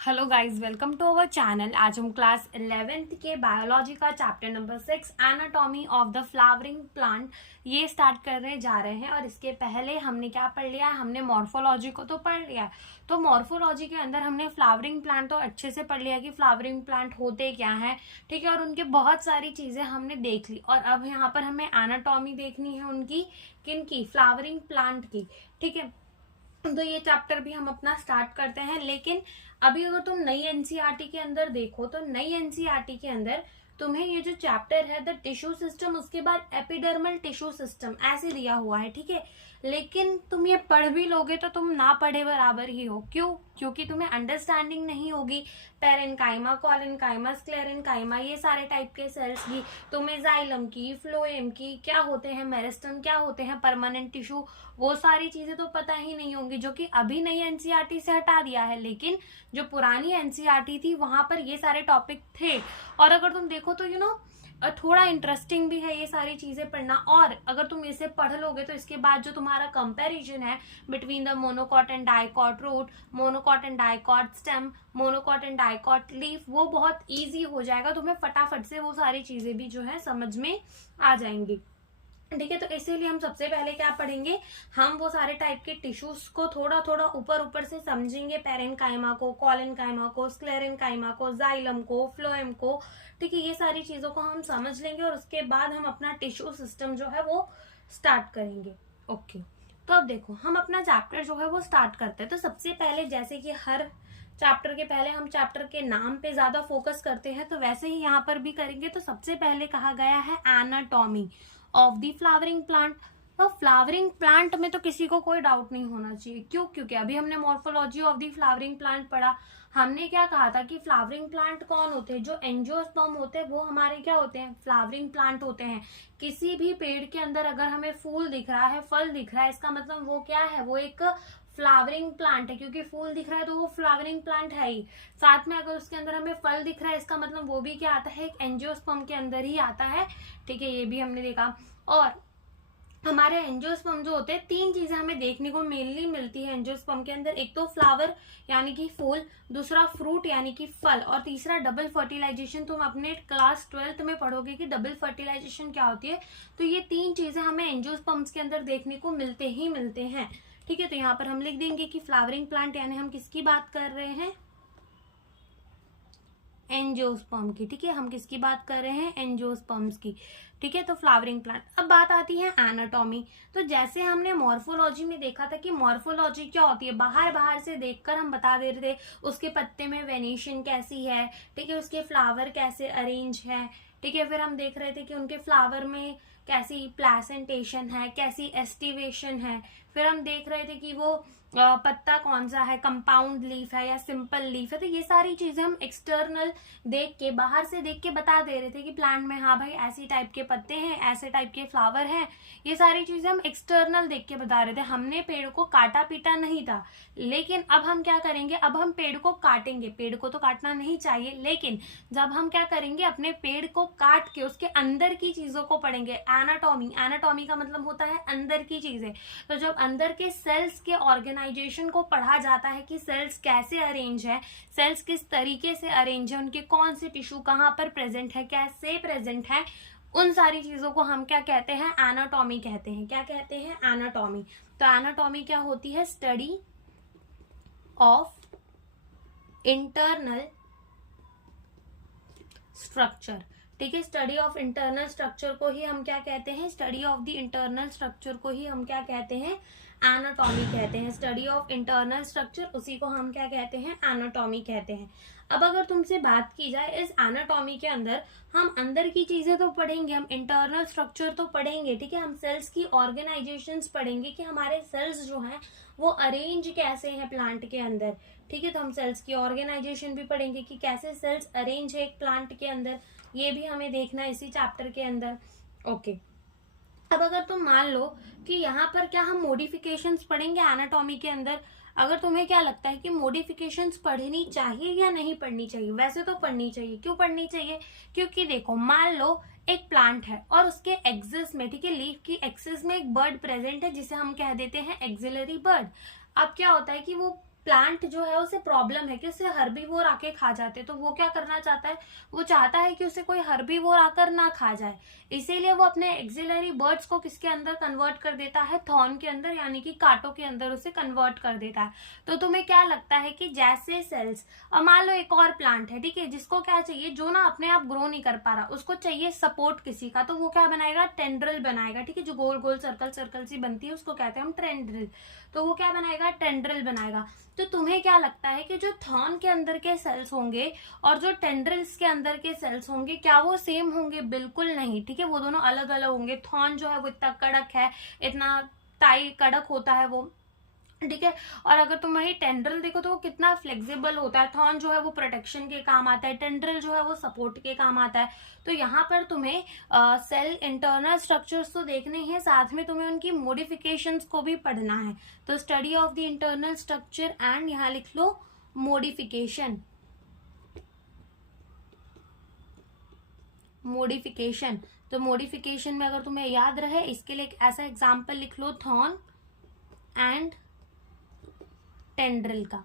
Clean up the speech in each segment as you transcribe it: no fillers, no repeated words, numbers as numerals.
Hello guys, welcome to our channel. आज हम class 11th के बायोलॉजी का chapter number 6 anatomy of the flowering plant ये start करने जा रहे हैं। और इसके पहले हमने क्या पढ़ लिया है? हमने मॉर्फोलॉजी को तो पढ़ लिया है। तो मॉर्फोलॉजी के अंदर हमने फ्लावरिंग प्लांट तो अच्छे से पढ़ लिया कि फ्लावरिंग प्लांट होते क्या हैं, ठीक है, और उनके बहुत सारी चीजें हमने देख ली। और अब यहाँ पर हमें एनाटॉमी देखनी है उनकी, किनकी? फ्लावरिंग प्लांट की, ठीक है। तो ये चैप्टर भी हम अपना स्टार्ट करते हैं। लेकिन अभी अगर तुम नई एनसीईआरटी के अंदर देखो तो नई एनसीईआरटी के अंदर तुम्हें ये जो चैप्टर है द टिश्यू सिस्टम, उसके बाद एपिडर्मल टिश्यू सिस्टम ऐसे दिया हुआ है, ठीक है। लेकिन तुम ये पढ़ भी लोगे तो तुम ना पढ़े बराबर ही हो। क्यों? क्योंकि तुम्हें अंडरस्टैंडिंग नहीं होगी पेरेन्काइमा, कॉलेन्काइमा, स्क्लेरेन्काइमा, ये सारे टाइप के सेल्स की। तुम्हें जाइलम की, फ्लोएम की, क्या होते हैं मेरिस्टम, क्या होते हैं परमानेंट टिश्यू, वो सारी चीजें तो पता ही नहीं होंगी, जो कि अभी नई एनसीईआरटी से हटा दिया है। लेकिन जो पुरानी एनसीईआरटी थी वहां पर ये सारे टॉपिक थे। और अगर तुम देखो तो थोड़ा इंटरेस्टिंग भी है ये सारी चीजें पढ़ना। और अगर तुम इसे पढ़ लोगे तो इसके बाद जो तुम्हारा कंपैरिजन है between the monocot and dicot root, monocot and dicot stem, monocot and dicot leaf, वो बहुत ईजी हो जाएगा। तुम्हें फटाफट से वो सारी चीजें भी जो है समझ में आ जाएंगी, ठीक है। तो इसीलिए हम सबसे पहले क्या पढ़ेंगे, हम वो सारे टाइप के टिश्यूज को थोड़ा थोड़ा ऊपर ऊपर से समझेंगे। पेरेन्काइमा को, कॉलेन्काइमा को, स्क्लेरेन्काइमा को, जाइलम को, फ्लोएम को, ठीक है। ये सारी चीजों को हम समझ लेंगे और उसके बाद हम अपना टिश्यू सिस्टम जो है वो स्टार्ट करेंगे। ओके, तो अब देखो हम अपना चैप्टर जो है वो स्टार्ट करते हैं। तो सबसे पहले जैसे कि हर चैप्टर के पहले हम चैप्टर के नाम पे ज्यादा फोकस करते हैं, तो वैसे ही यहाँ पर भी करेंगे। तो सबसे पहले कहा गया है anatomy of the flowering plant. तो फ्लावरिंग प्लांट में तो किसी को कोई डाउट नहीं होना चाहिए। क्यों? क्योंकि अभी हमने morphology of the flowering plant पढ़ा। हमने क्या कहा था कि फ्लावरिंग प्लांट कौन होते हैं? जो एंजियोस्पर्म होते हैं वो हमारे क्या होते हैं? फ्लावरिंग प्लांट होते हैं। किसी भी पेड़ के अंदर अगर हमें फूल दिख रहा है, फल दिख रहा है, इसका मतलब वो क्या है? वो एक फ्लावरिंग प्लांट है, क्योंकि फूल दिख रहा है तो वो फ्लावरिंग प्लांट है ही। साथ में अगर उसके अंदर हमें फल दिख रहा है, इसका मतलब वो भी क्या आता है? एक एंजियोस्पर्म के अंदर ही आता है, ठीक है। ये भी हमने देखा। और हमारे एंजियोस्पर्म जो होते हैं, तीन चीजें हमें देखने को मेनली मिलती है एंजियोस्पर्म के अंदर। एक तो फ्लावर यानी कि फूल, दूसरा फ्रूट यानी कि फल, और तीसरा डबल फर्टिलाइजेशन। तुम अपने क्लास 12th में पढ़ोगे कि डबल फर्टिलाइजेशन क्या होती है। तो ये तीन चीजें हमें एंजियोस्पर्म्स के अंदर देखने को मिलते ही मिलते हैं, ठीक है। तो यहाँ पर हम लिख देंगे कि फ्लावरिंग प्लांट यानी हम किसकी बात कर रहे हैं? एंजियोस्पर्म की, ठीक है। हम किसकी बात कर रहे हैं? एंजियोस्पर्म्स की, ठीक है। तो फ्लावरिंग प्लांट। अब बात आती है एनाटॉमी। तो जैसे हमने मॉर्फोलॉजी में देखा था कि मॉर्फोलॉजी क्या होती है, बाहर बाहर से देखकर हम बता दे रहे थे उसके पत्ते में वेनेशन कैसी है, ठीक है, उसके फ्लावर कैसे अरेंज है, ठीक है। फिर हम देख रहे थे कि उनके फ्लावर में कैसी प्लेसेंटेशन है, कैसी एस्टिवेशन है। फिर हम देख रहे थे कि वो पत्ता कौन सा है, कंपाउंड लीफ है या सिंपल लीफ है। तो ये सारी चीजें हम एक्सटर्नल देख के, बाहर से देख के बता दे रहे थे कि प्लांट में हाँ भाई ऐसी टाइप के पत्ते हैं, ऐसे टाइप के फ्लावर हैं। ये सारी चीजें हम एक्सटर्नल देख के बता रहे थे। हमने पेड़ को काटा पीटा नहीं था। लेकिन अब हम क्या करेंगे? अब हम पेड़ को काटेंगे। पेड़ को तो काटना नहीं चाहिए, लेकिन जब हम क्या करेंगे, अपने पेड़ को काट के उसके अंदर की चीजों को पढ़ेंगे। एनाटॉमी, एनाटॉमी का मतलब होता है अंदर की चीजें। तो जब अंदर के सेल्स के ऑर्गेनाइजेशन को पढ़ा जाता है कि सेल्स कैसे अरेंज है, सेल्स किस तरीके से अरेंज है, उनके कौन से टिश्यू कहाँ पर प्रेजेंट है, कैसे प्रेजेंट है, उन सारी चीजों को हम क्या कहते हैं? एनाटॉमी कहते हैं। क्या कहते हैं? एनाटॉमी। तो एनाटॉमी क्या होती है? स्टडी ऑफ इंटरनल स्ट्रक्चर, ठीक है। स्टडी ऑफ इंटरनल स्ट्रक्चर को ही हम क्या कहते हैं? Study of the internal structure को ही हम क्या कहते हैं? एनाटॉमी कहते हैं। स्टडी ऑफ इंटरनल स्ट्रक्चर, उसी को हम क्या कहते हैं? एनाटॉमी कहते हैं। अब अगर तुमसे बात की जाए इस एनाटॉमी के अंदर, हम अंदर की चीजें तो पढ़ेंगे, हम इंटरनल स्ट्रक्चर तो पढ़ेंगे, ठीक है। हम सेल्स की ऑर्गेनाइजेशंस पढ़ेंगे कि हमारे सेल्स जो हैं वो अरेंज कैसे हैं प्लांट के अंदर, ठीक है। तो हम सेल्स की ऑर्गेनाइजेशन भी पढ़ेंगे कि कैसे सेल्स अरेंज है एक प्लांट के अंदर। ये भी हमें देखना है इसी चैप्टर के अंदर। ओके, अब अगर तुम मान लो कि यहाँ पर क्या हम मॉडिफिकेशंस पढ़ेंगे एनाटॉमी के अंदर, अगर तुम्हें क्या लगता है कि मॉडिफिकेशंस पढ़नी चाहिए या नहीं पढ़नी चाहिए? वैसे तो पढ़नी चाहिए। क्यों पढ़नी चाहिए? क्योंकि देखो, मान लो एक प्लांट है और उसके एक्सिस में, ठीक है, लीफ की एक्सिस में एक बर्ड प्रेजेंट है जिसे हम कह देते हैं एक्सिलरी बर्ड। अब क्या होता है कि वो प्लांट जो है उसे प्रॉब्लम है कि उसे हर्बीवोर आके खा जाते, तो वो क्या करना चाहता है, वो चाहता है कि उसे कोई हर्बीवोर आकर ना खा जाए, इसीलिए वो अपने एक्सिलरी बर्ड्स को किसके अंदर कन्वर्ट कर देता है, थॉर्न के अंदर, यानी कि कांटों के अंदर उसे कन्वर्ट कर देता है। तो तुम्हें क्या लगता है कि जैसे सेल्स, अब मान लो एक और प्लांट है, ठीक है, जिसको क्या चाहिए, जो ना अपने आप ग्रो नहीं कर पा रहा, उसको चाहिए सपोर्ट किसी का, तो वो क्या बनाएगा, टेंड्रिल बनाएगा, ठीक है, जो गोल गोल सर्कल सर्कल सी बनती है उसको कहते हैं हम टेंड्रिल, तो वो क्या बनाएगा, टेंड्रिल बनाएगा। तो तुम्हें क्या लगता है कि जो थॉर्न के अंदर के सेल्स होंगे और जो टेंड्रिल्स के अंदर के सेल्स होंगे, क्या वो सेम होंगे, बिल्कुल नहीं, ठीक है, वो दोनों अलग अलग होंगे। थॉर्न जो है वो इतना कड़क है, इतना टाई कड़क होता है वो, ठीक है, और अगर तुम वही टेंड्रिल देखो तो वो कितना फ्लेक्सिबल होता है। थॉर्न जो है वो प्रोटेक्शन के काम आता है, टेंड्रिल जो है वो सपोर्ट के काम आता है। तो यहाँ पर तुम्हें सेल इंटरनल स्ट्रक्चर्स तो देखने हैं, साथ में तुम्हें उनकी मॉडिफिकेशंस को भी पढ़ना है। तो study of the internal structure and यहाँ लिख लो मॉडिफिकेशन, मॉडिफिकेशन। तो मॉडिफिकेशन में अगर तुम्हें याद रहे, इसके लिए एक ऐसा एग्जाम्पल लिख लो, थॉर्न एंड टेंड्रिल का,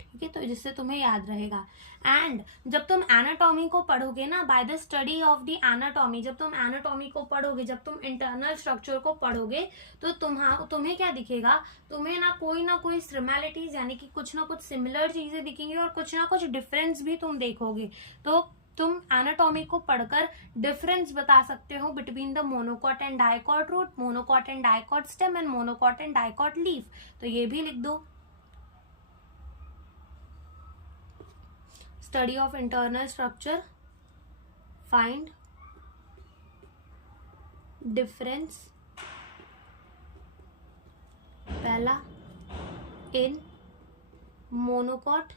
ठीक है, तो जिससे तुम्हें याद रहेगा। एंड जब तुम एनाटॉमी को पढ़ोगे ना, by the study of the anatomy, जब तुम एनाटॉमी को पढ़ोगे, जब तुम इंटरनल स्ट्रक्चर को पढ़ोगे, तो तुम्हें क्या दिखेगा, तुम्हें ना कोई सिमिलरिटीज, यानी कि कुछ ना कुछ सिमिलर चीजें दिखेंगी और कुछ ना कुछ डिफरेंस भी तुम देखोगे। तो तुम एनाटॉमी को पढ़कर डिफरेंस बता सकते हो between the monocot and dicot root, monocot and dicot stem and monocot and dicot leaf. तो ये भी लिख दो, study of internal structure, find difference, पहला in monocot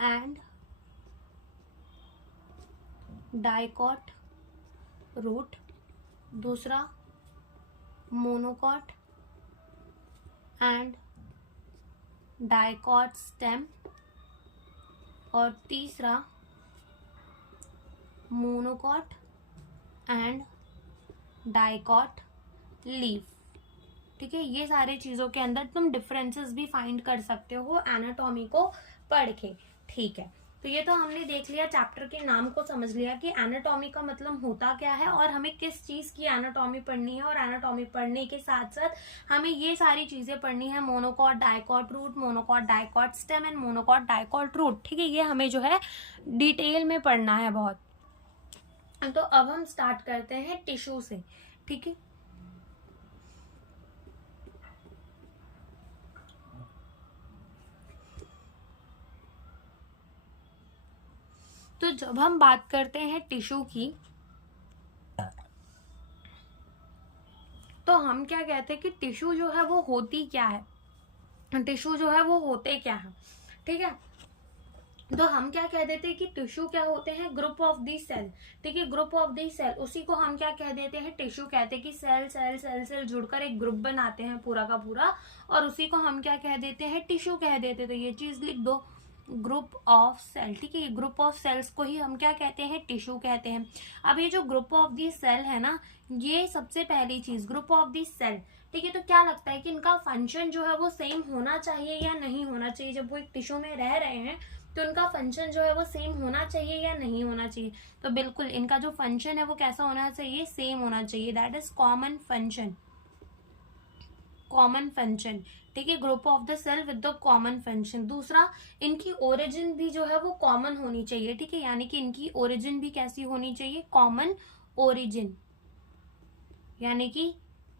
and dicot root, दूसरा मोनोकॉट एंड डाइकॉट स्टेम, और तीसरा मोनोकॉट एंड डाइकॉट लीफ, ठीक है। ये सारे चीजों के अंदर तुम डिफरेंसेस भी फाइंड कर सकते हो एनाटॉमी को पढ़ के, ठीक है। तो ये तो हमने देख लिया, चैप्टर के नाम को समझ लिया कि एनाटॉमी का मतलब होता क्या है और हमें किस चीज की एनाटॉमी पढ़नी है, और एनाटॉमी पढ़ने के साथ साथ हमें ये सारी चीजें पढ़नी है, monocot, dicot root, monocot dicot stem and monocot dicot root, ठीक है। ये हमें जो है डिटेल में पढ़ना है बहुत। तो अब हम स्टार्ट करते हैं टिश्यू से, ठीक है। तो जब हम बात करते हैं टिश्यू की, तो हम क्या कहते हैं कि टिश्यू जो है वो होती क्या है, टिश्यू जो है वो होते क्या है, ठीक है। तो हम क्या कह देते हैं कि टिश्यू क्या होते हैं, ग्रुप ऑफ दी सेल, ठीक है, ग्रुप ऑफ दी सेल, उसी को हम क्या कह देते हैं, टिश्यू कहते हैं कि सेल सेल सेल सेल जुड़कर एक ग्रुप बनाते हैं पूरा का पूरा, और उसी को हम क्या कह देते हैं, टिश्यू कह देते हैं। तो ये चीज लिख दो, ग्रुप ऑफ सेल, ठीक है, ग्रुप ऑफ सेल्स को ही हम क्या कहते हैं, टिश्यू कहते हैं। अब ये जो ग्रुप ऑफ दी सेल है ना, ये सबसे पहली चीज, ग्रुप ऑफ दी सेल, ठीक है। तो क्या लगता है कि इनका फंक्शन जो है वो सेम होना चाहिए या नहीं होना चाहिए, जब वो एक टिश्यू में रह रहे हैं तो उनका फंक्शन जो है वो सेम होना चाहिए या नहीं होना चाहिए। तो बिल्कुल इनका जो फंक्शन है वो कैसा होना चाहिए, सेम होना चाहिए, that is common function, common function, ठीक है, group of the cell with the common function. दूसरा, इनकी ओरिजिन भी जो है वो कॉमन होनी चाहिए, ठीक है, यानी कि इनकी ओरिजिन भी कैसी होनी चाहिए, कॉमन ओरिजिन, यानी कि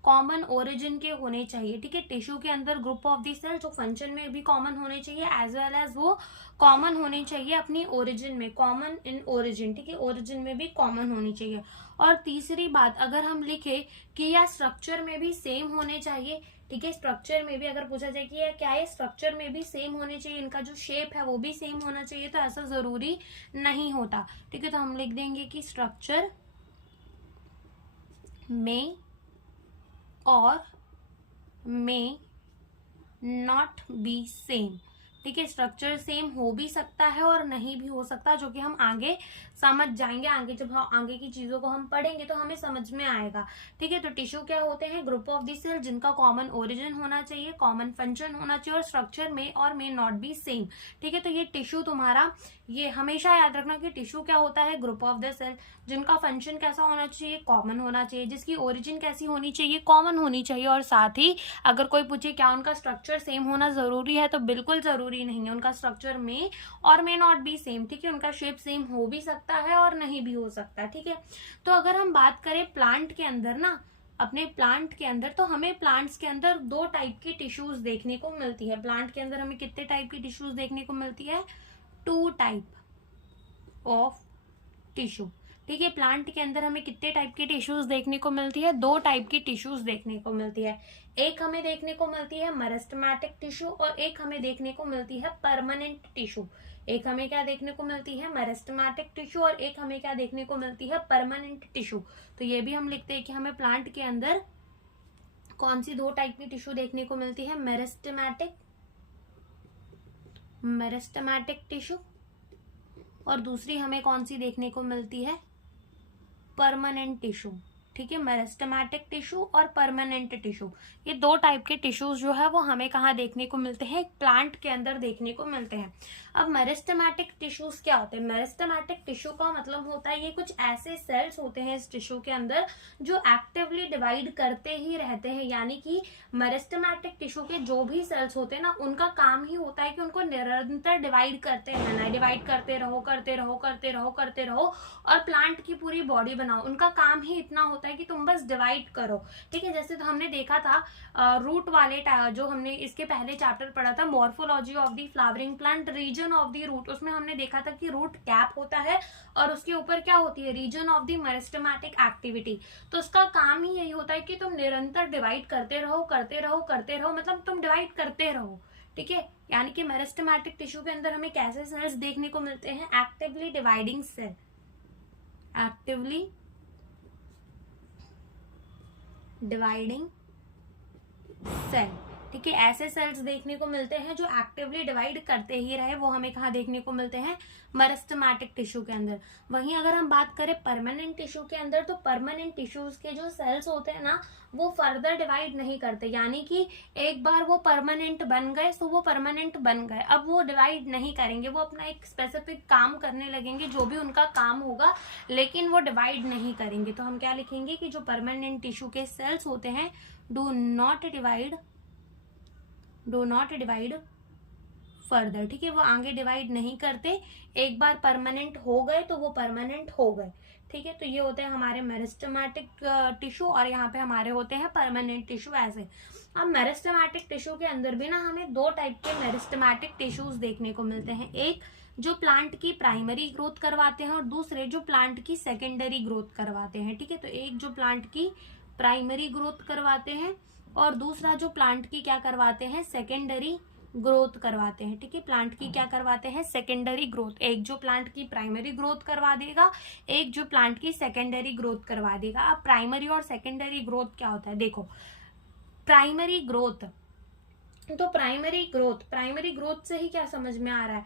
कॉमन ओरिजिन के होने चाहिए, ठीक है। टिश्यू के अंदर ग्रुप ऑफ दी सेल जो फंक्शन में भी कॉमन होने चाहिए, एज वेल एज वो कॉमन होने चाहिए अपनी ओरिजिन में, कॉमन इन ओरिजिन, ठीक है, ओरिजिन में भी कॉमन होनी चाहिए। और तीसरी बात, अगर हम लिखे कि या स्ट्रक्चर में भी सेम होने चाहिए, ठीक है, स्ट्रक्चर में भी अगर पूछा जाए कि क्या है, स्ट्रक्चर में भी सेम होने चाहिए, इनका जो शेप है वो भी सेम होना चाहिए, तो ऐसा जरूरी नहीं होता, ठीक है। तो हम लिख देंगे कि स्ट्रक्चर में और may not be same, ठीक है, स्ट्रक्चर सेम हो भी सकता है और नहीं भी हो सकता, जो कि हम आगे समझ जाएंगे। आगे जब हम आगे की चीजों को हम पढ़ेंगे तो हमें समझ में आएगा। ठीक है, तो टिश्यू क्या होते हैं? ग्रुप ऑफ दी सेल जिनका कॉमन ओरिजिन होना चाहिए, कॉमन फंक्शन होना चाहिए और स्ट्रक्चर में और मे नॉट बी सेम। ठीक है, तो ये टिश्यू तुम्हारा, ये हमेशा याद रखना कि टिश्यू क्या होता है? ग्रुप ऑफ द सेल जिनका फंक्शन कैसा होना चाहिए? कॉमन होना चाहिए, जिसकी ओरिजिन कैसी होनी चाहिए? कॉमन होनी चाहिए। और साथ ही अगर कोई पूछे क्या उनका स्ट्रक्चर सेम होना जरूरी है, तो बिल्कुल जरूरी नहीं है। उनका स्ट्रक्चर में और मे नॉट बी सेम। ठीक है, उनका शेप सेम हो भी सकता है और नहीं भी हो सकता। ठीक है, तो अगर हम बात करें प्लांट के अंदर ना, अपने प्लांट के अंदर, तो हमें प्लांट्स के अंदर दो टाइप की टिश्यूज देखने को मिलती है। प्लांट के अंदर हमें कितने टाइप की टिश्यूज देखने को मिलती है? 2 टाइप ऑफ टिश्यू। ठीक है, प्लांट के अंदर हमें कितने टाइप की टिश्यूज देखने को मिलती है? 2 टाइप की टिश्यूज देखने को मिलती है। एक हमें देखने को मिलती है मेरिस्टेमेटिक टिश्यू और एक हमें देखने को मिलती है परमानेंट टिश्यू। एक हमें क्या देखने को मिलती है? मेरिस्टेमेटिक टिश्यू और एक हमें क्या देखने को मिलती है? Permanent tissue. तो ये भी हम लिखते हैं कि हमें प्लांट के अंदर कौन सी 2 टाइप की टिश्यू देखने को मिलती है? मेरिस्टेमेटिक टिश्यू, और दूसरी हमें कौन सी देखने को मिलती है? Permanent tissue. ठीक है, मेरिस्टेमेटिक टिश्यू और परमानेंट टिश्यू, ये 2 टाइप के टिश्यूज जो है वो हमें कहाँ देखने को मिलते हैं? प्लांट के अंदर देखने को मिलते हैं। अब मेरिस्टेमेटिक टिश्यूज क्या होते हैं? मेरिस्टेमेटिक टिश्यू का मतलब होता है ये कुछ ऐसे सेल्स होते हैं इस टिश्यू के अंदर जो एक्टिवली डिवाइड करते ही रहते हैं। यानी कि मेरिस्टेमेटिक टिश्यू के जो भी सेल्स होते हैं ना, उनका काम ही होता है कि उनको निरंतर डिवाइड करते रहना, डिवाइड करते रहो करते रहो करते रहो करते रहो और प्लांट की पूरी बॉडी बनाओ। उनका काम ही इतना होता है कि तुम बस डिवाइड करो। ठीक है, जैसे तो हमने देखा था रूट वाले जो हमने इसके पहले चैप्टर पढ़ा था, morphology of the flowering plant, region of the root, उसमें हमने देखा था कि रूट कैप होता है और उसके ऊपर क्या होती है? Region of the meristematic activity. तो उसका काम ही यही होता है कि तुम निरंतर डिवाइड करते रहो करते रहो करते रहो, मतलब तुम डिवाइड करते रहो। ठीक है, यानी कि मेरिस्टेमेटिक टिश्यू के अंदर हमें कैसे सेल्स देखने को मिलते हैं? Actively dividing cell, actively dividing cell. ठीक है, ऐसे सेल्स देखने को मिलते हैं जो एक्टिवली डिवाइड करते ही रहे, वो हमें कहाँ देखने को मिलते हैं? मेरिस्टेमेटिक टिश्यू के अंदर। वहीं अगर हम बात करें परमानेंट टिश्यू के अंदर, तो परमानेंट टिश्यूज के जो सेल्स होते हैं ना, वो फर्दर डिवाइड नहीं करते। यानी कि एक बार वो परमानेंट बन गए तो वो परमानेंट बन गए, अब वो डिवाइड नहीं करेंगे, वो अपना एक स्पेसिफिक काम करने लगेंगे जो भी उनका काम होगा, लेकिन वो डिवाइड नहीं करेंगे। तो हम क्या लिखेंगे कि जो परमानेंट टिश्यू के सेल्स होते हैं, डू नॉट डिवाइड फर्दर। ठीक है, वो आगे डिवाइड नहीं करते, एक बार परमानेंट हो गए तो वो परमानेंट हो गए। ठीक है, तो ये होते हैं हमारे मेरिस्टेमेटिक टिश्यू और यहाँ पे हमारे होते हैं परमानेंट टिश्यू ऐसे। अब मेरिस्टेमेटिक टिश्यू के अंदर भी ना हमें 2 टाइप के मेरिस्टेमेटिक टिश्यूज देखने को मिलते हैं। एक जो प्लांट की प्राइमरी ग्रोथ करवाते हैं और दूसरे जो प्लांट की सेकेंडरी ग्रोथ करवाते हैं। ठीक है, तो एक जो प्लांट की प्राइमरी ग्रोथ करवाते हैं और दूसरा जो प्लांट की क्या करवाते हैं? सेकेंडरी ग्रोथ करवाते हैं। ठीक है, प्लांट की क्या करवाते हैं? Secondary growth. एक जो प्लांट की प्राइमरी ग्रोथ करवा देगा, एक जो प्लांट की सेकेंडरी ग्रोथ करवा देगा। अब प्राइमरी और सेकेंडरी ग्रोथ क्या होता है? देखो, प्राइमरी ग्रोथ, तो प्राइमरी ग्रोथ से ही क्या समझ में आ रहा है?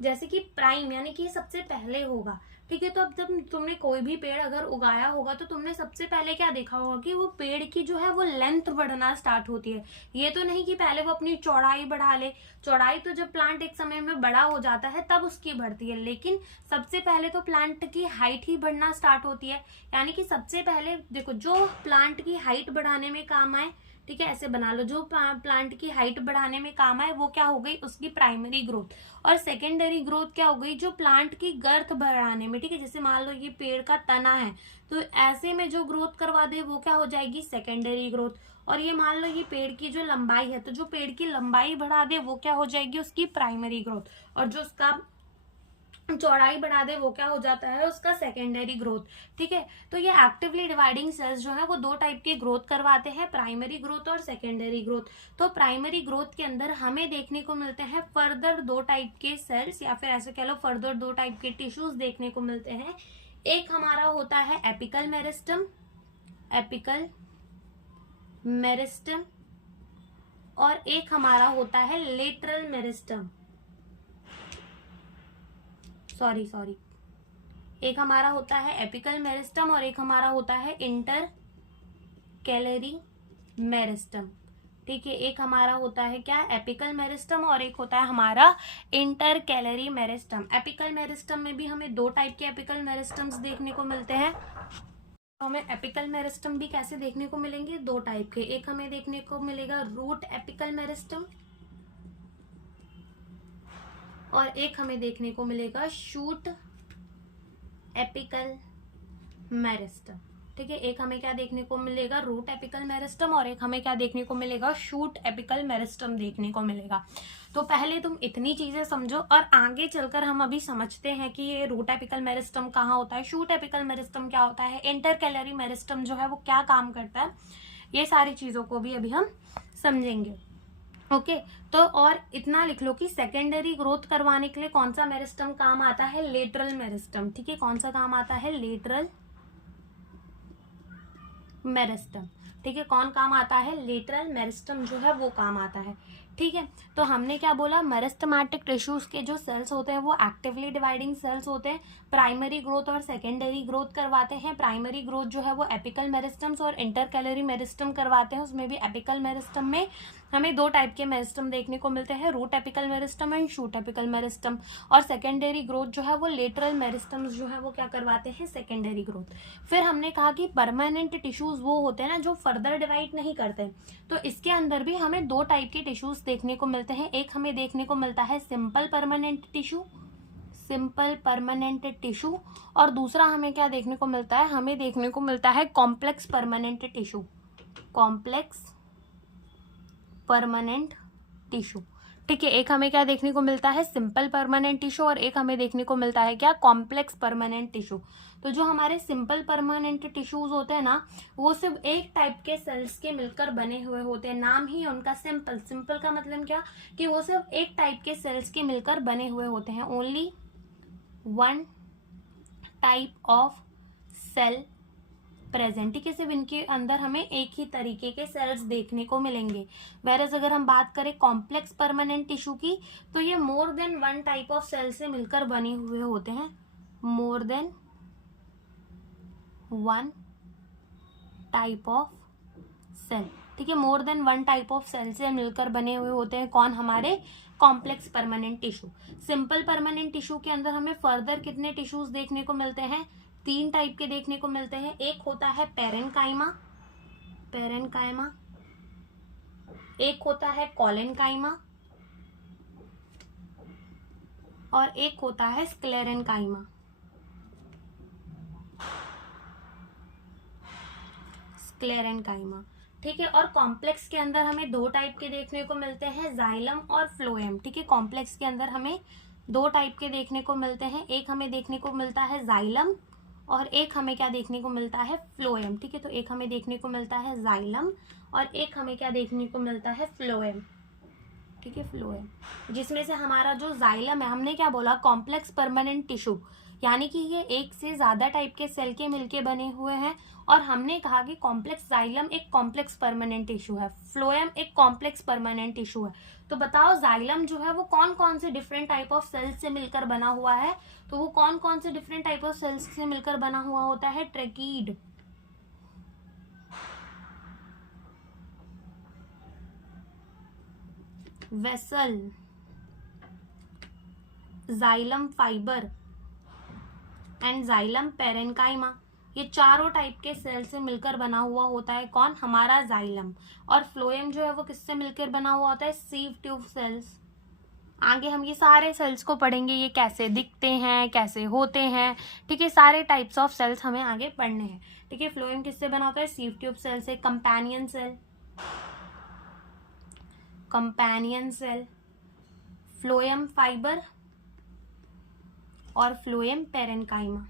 जैसे कि प्राइम यानी कि सबसे पहले होगा। ठीक है, तो अब जब तुमने कोई भी पेड़ अगर उगाया होगा तो तुमने सबसे पहले क्या देखा होगा कि वो पेड़ की जो है वो लेंथ बढ़ना स्टार्ट होती है। ये तो नहीं कि पहले वो अपनी चौड़ाई बढ़ा ले। चौड़ाई तो जब प्लांट एक समय में बड़ा हो जाता है तब उसकी बढ़ती है, लेकिन सबसे पहले तो प्लांट की हाइट ही बढ़ना स्टार्ट होती है। यानी कि सबसे पहले देखो, जो प्लांट की हाइट बढ़ाने में काम आए, ठीक है, ऐसे बना लो, जो प्लांट की हाइट बढ़ाने में काम आए वो क्या हो गई? उसकी प्राइमरी ग्रोथ। और सेकेंडरी ग्रोथ क्या हो गई? जो प्लांट की गर्थ बढ़ाने में। ठीक है, जैसे मान लो ये पेड़ का तना है, तो ऐसे में जो ग्रोथ करवा दे वो क्या हो जाएगी? Secondary growth. और ये मान लो ये पेड़ की जो लंबाई है, तो जो पेड़ की लंबाई बढ़ा दे वो क्या हो जाएगी? उसकी प्राइमरी ग्रोथ। और जो उसका चौड़ाई बढ़ा दे वो क्या हो जाता है? उसका सेकेंडरी ग्रोथ। ठीक है, तो ये एक्टिवली डिवाइडिंग सेल्स जो है वो 2 टाइप की ग्रोथ करवाते हैं, प्राइमरी ग्रोथ और सेकेंडरी ग्रोथ। तो प्राइमरी ग्रोथ के अंदर हमें देखने को मिलते हैं फर्दर 2 टाइप के सेल्स, या फिर ऐसे कह लो फर्दर 2 टाइप के टिश्यूज देखने को मिलते हैं। एक हमारा होता है एपिकल मेरिस्टम, और एक हमारा होता है लेटरल मेरिस्टम। सॉरी एक हमारा होता है एपिकल मेरिस्टम और एक हमारा होता है इंटर कैलरी मेरिस्टम। ठीक है, एक हमारा होता है क्या, एपिकल मेरिस्टम, और एक होता है हमारा inter calorie meristem. Apical meristem में भी हमें दो टाइप के एपिकल मेरिस्टम्स देखने को मिलते हैं। तो हमें एपिकल मेरिस्टम भी कैसे देखने को मिलेंगे, दो टाइप के। एक हमें देखने को मिलेगा रूट एपिकल मेरिस्टम और एक हमें देखने को मिलेगा शूट एपिकल मेरिस्टम। ठीक है, एक हमें क्या देखने को मिलेगा, रूट एपिकल मेरिस्टम, और एक हमें क्या देखने को मिलेगा, शूट एपिकल मेरिस्टम देखने को मिलेगा। तो पहले तुम इतनी चीजें समझो और आगे चलकर हम अभी समझते हैं कि ये रूट एपिकल मेरिस्टम कहाँ होता है, शूट एपिकल मेरिस्टम क्या होता है, इंटर कैलरी मेरिस्टम जो है वो क्या काम करता है, ये सारी चीजों को भी अभी हम समझेंगे। ओके तो और इतना लिख लो कि सेकेंडरी ग्रोथ करवाने के लिए कौन सा मेरिस्टम काम आता है, लेटरल मेरिस्टम। ठीक है, कौन सा काम आता है, लेटरल मेरिस्टम। ठीक है, कौन काम आता है, लेटरल मेरिस्टम जो है वो काम आता है। ठीक है, तो हमने क्या बोला, मेरिस्टमैटिक टिश्यूज के जो सेल्स होते हैं वो एक्टिवली डिवाइडिंग सेल्स होते हैं, प्राइमरी ग्रोथ और सेकेंडरी ग्रोथ करवाते हैं। प्राइमरी ग्रोथ जो है वो एपिकल मेरिस्टम्स और इंटर कैलरी मेरिस्टम करवाते हैं। उसमें भी एपिकल मेरिस्टम में हमें दो टाइप के मेरिस्टम देखने को मिलते हैं, root apical meristem and shoot apical meristem. और सेकेंडरी ग्रोथ जो है वो लेटरल मेरिस्टम्स जो है वो क्या करवाते हैं, सेकेंडरी ग्रोथ। फिर हमने कहा कि परमानेंट टिश्यूज वो होते हैं ना जो फर्दर डिवाइड नहीं करते, तो इसके अंदर भी हमें दो टाइप के टिश्यूज देखने को मिलते हैं। एक हमें देखने को मिलता है simple permanent tissue, simple permanent tissue, और दूसरा हमें क्या देखने को मिलता है, हमें देखने को मिलता है complex permanent tissue, complex permanent tissue. ठीक है, एक हमें क्या देखने को मिलता है, सिंपल परमानेंट टिश्यू, और एक हमें देखने को मिलता है क्या, कॉम्प्लेक्स परमानेंट टिश्यू। तो जो हमारे सिंपल परमानेंट टिश्यूज होते हैं ना, वो सिर्फ एक टाइप के सेल्स के मिलकर बने हुए होते हैं। नाम ही उनका सिंपल, सिंपल का मतलब क्या, कि वो सिर्फ एक टाइप के सेल्स के मिलकर बने हुए होते हैं। Only one type of cell present. ठीक है, सिर्फ इनके अंदर हमें एक ही तरीके के सेल्स देखने को मिलेंगे। वेरएज अगर हम बात करें कॉम्प्लेक्स परमानेंट टिश्यू की, तो ये more than one type of cell से मिलकर बने हुए होते हैं, more than one type of cell. ठीक है, more than one type of cell से मिलकर बने हुए होते हैं, कौन, हमारे complex permanent tissue. Simple permanent tissue के अंदर हमें फर्दर कितने टिश्यूज देखने को मिलते हैं, तीन टाइप के देखने को मिलते हैं। एक होता है पेरेन्काइमा, पेरेन्काइमा, एक होता है कोलेन्काइमा, और एक होता है स्क्लेरेन्काइमा, स्क्लेरेन्काइमा। ठीक है, और कॉम्प्लेक्स के अंदर हमें दो टाइप के देखने को मिलते हैं, जाइलम और फ्लोएम। ठीक है, कॉम्प्लेक्स के अंदर हमें दो टाइप के देखने को मिलते हैं, एक हमें देखने को मिलता है जाइलम और एक हमें क्या देखने को मिलता है, फ्लोएम। ठीक है, तो एक हमें देखने को मिलता है जाइलम और एक हमें क्या देखने को मिलता है, फ्लोएम। ठीक है, फ्लोएम, जिसमें से हमारा जो जाइलम है, हमने क्या बोला, कॉम्प्लेक्स परमानेंट टिश्यू, यानी कि ये एक से ज्यादा टाइप के सेल के मिलके बने हुए हैं। और हमने कहा कि कॉम्प्लेक्स जाइलम एक कॉम्प्लेक्स परमानेंट टिश्यू है, फ्लोएम एक कॉम्प्लेक्स परमानेंट टिश्यू है। तो बताओ जाइलम जो है वो कौन कौन से डिफरेंट टाइप ऑफ सेल्स से मिलकर बना हुआ है, तो वो कौन कौन से डिफरेंट टाइप ऑफ सेल्स से मिलकर बना हुआ होता है, tracheid, vessel, xylem fibre and xylem parenchyma. ये चारों टाइप के सेल से मिलकर बना हुआ होता है, कौन, हमारा जाइलम। और फ्लोएम जो है वो किससे मिलकर बना हुआ होता है, सीव ट्यूब सेल्स। आगे हम ये सारे सेल्स को पढ़ेंगे, ये कैसे दिखते हैं, कैसे होते हैं। ठीक है, सारे टाइप्स ऑफ सेल्स हमें आगे पढ़ने हैं। ठीक है, फ्लोएम किससे बना होता है, सीव ट्यूब सेल से। Companion cell, companion cell, phloem fibre और फ्लोएम पेरेन्काइमा।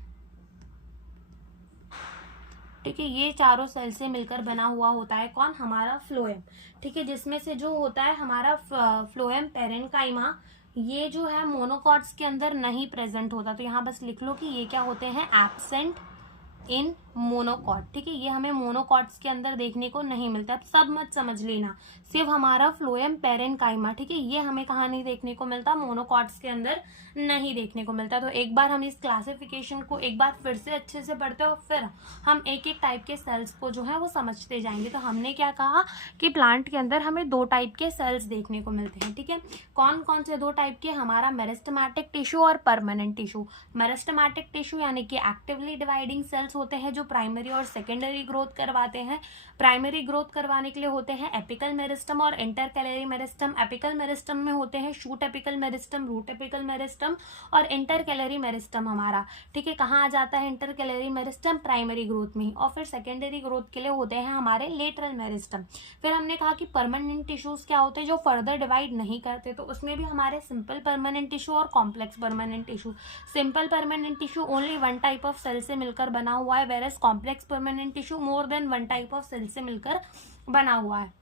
ठीक है, ये चारों सेल से मिलकर बना हुआ होता है, कौन, हमारा फ्लोएम। ठीक है, जिसमें से जो होता है हमारा फ्लोएम पेरेन्काइमा, ये जो है मोनोकॉट्स के अंदर नहीं प्रेजेंट होता। तो यहाँ बस लिख लो कि ये क्या होते हैं, एब्सेंट इन मोनोकॉट, ठीक है, ये हमें मोनोकॉट्स के अंदर देखने को नहीं मिलता। अब सब मत समझ लेना, सिर्फ हमारा फ्लोएम पेरेन्काइमा, ठीक है, ये हमें कहाँ नहीं देखने को मिलता, मोनोकॉट्स के अंदर नहीं देखने को मिलता। तो एक बार हम इस क्लासिफिकेशन को एक बार फिर से अच्छे से पढ़ते हो, फिर हम एक एक टाइप के सेल्स को जो है वो समझते जाएंगे। तो हमने क्या कहा कि प्लांट के अंदर हमें 2 टाइप के सेल्स देखने को मिलते हैं, ठीक है। कौन कौन से 2 टाइप के, हमारा मेरिस्टेमेटिक टिश्यू और परमानेंट टिश्यू। मेरिस्टेमेटिक टिश्यू यानी कि एक्टिवली डिवाइडिंग सेल्स होते हैं जो प्राइमरी और सेकेंडरी ग्रोथ करवाते हैं। प्राइमरी ग्रोथ करवाने के लिए होते हैं एपिकल मेरिस्टम और इंटरकैलरी मेरिस्टम। एपिकल मेरिस्टम में होते हैं shoot apical meristem, root apical meristem और इंटरकैलरी मेरिस्टम हमारा, ठीक है। कहाँ आ जाता है इंटरकैलरी मेरिस्टम, प्राइमरी ग्रोथ में। और फिर सेकेंडरी ग्रोथ के लिए होते हैं हमारे लेटरल मेरिस्टम। फिर हमने कहा कि परमानेंट टिश्यूज क्या होते हैं, जो फर्दर डिवाइड नहीं करते, तो उसमें भी हमारे सिंपल परमानेंट टिश्यू और complex permanent tissue. Simple permanent tissue only 1 type of cell से मिलकर बना हुआ है, whereas complex permanent tissue more than 1 type of cell से मिलकर बना हुआ है।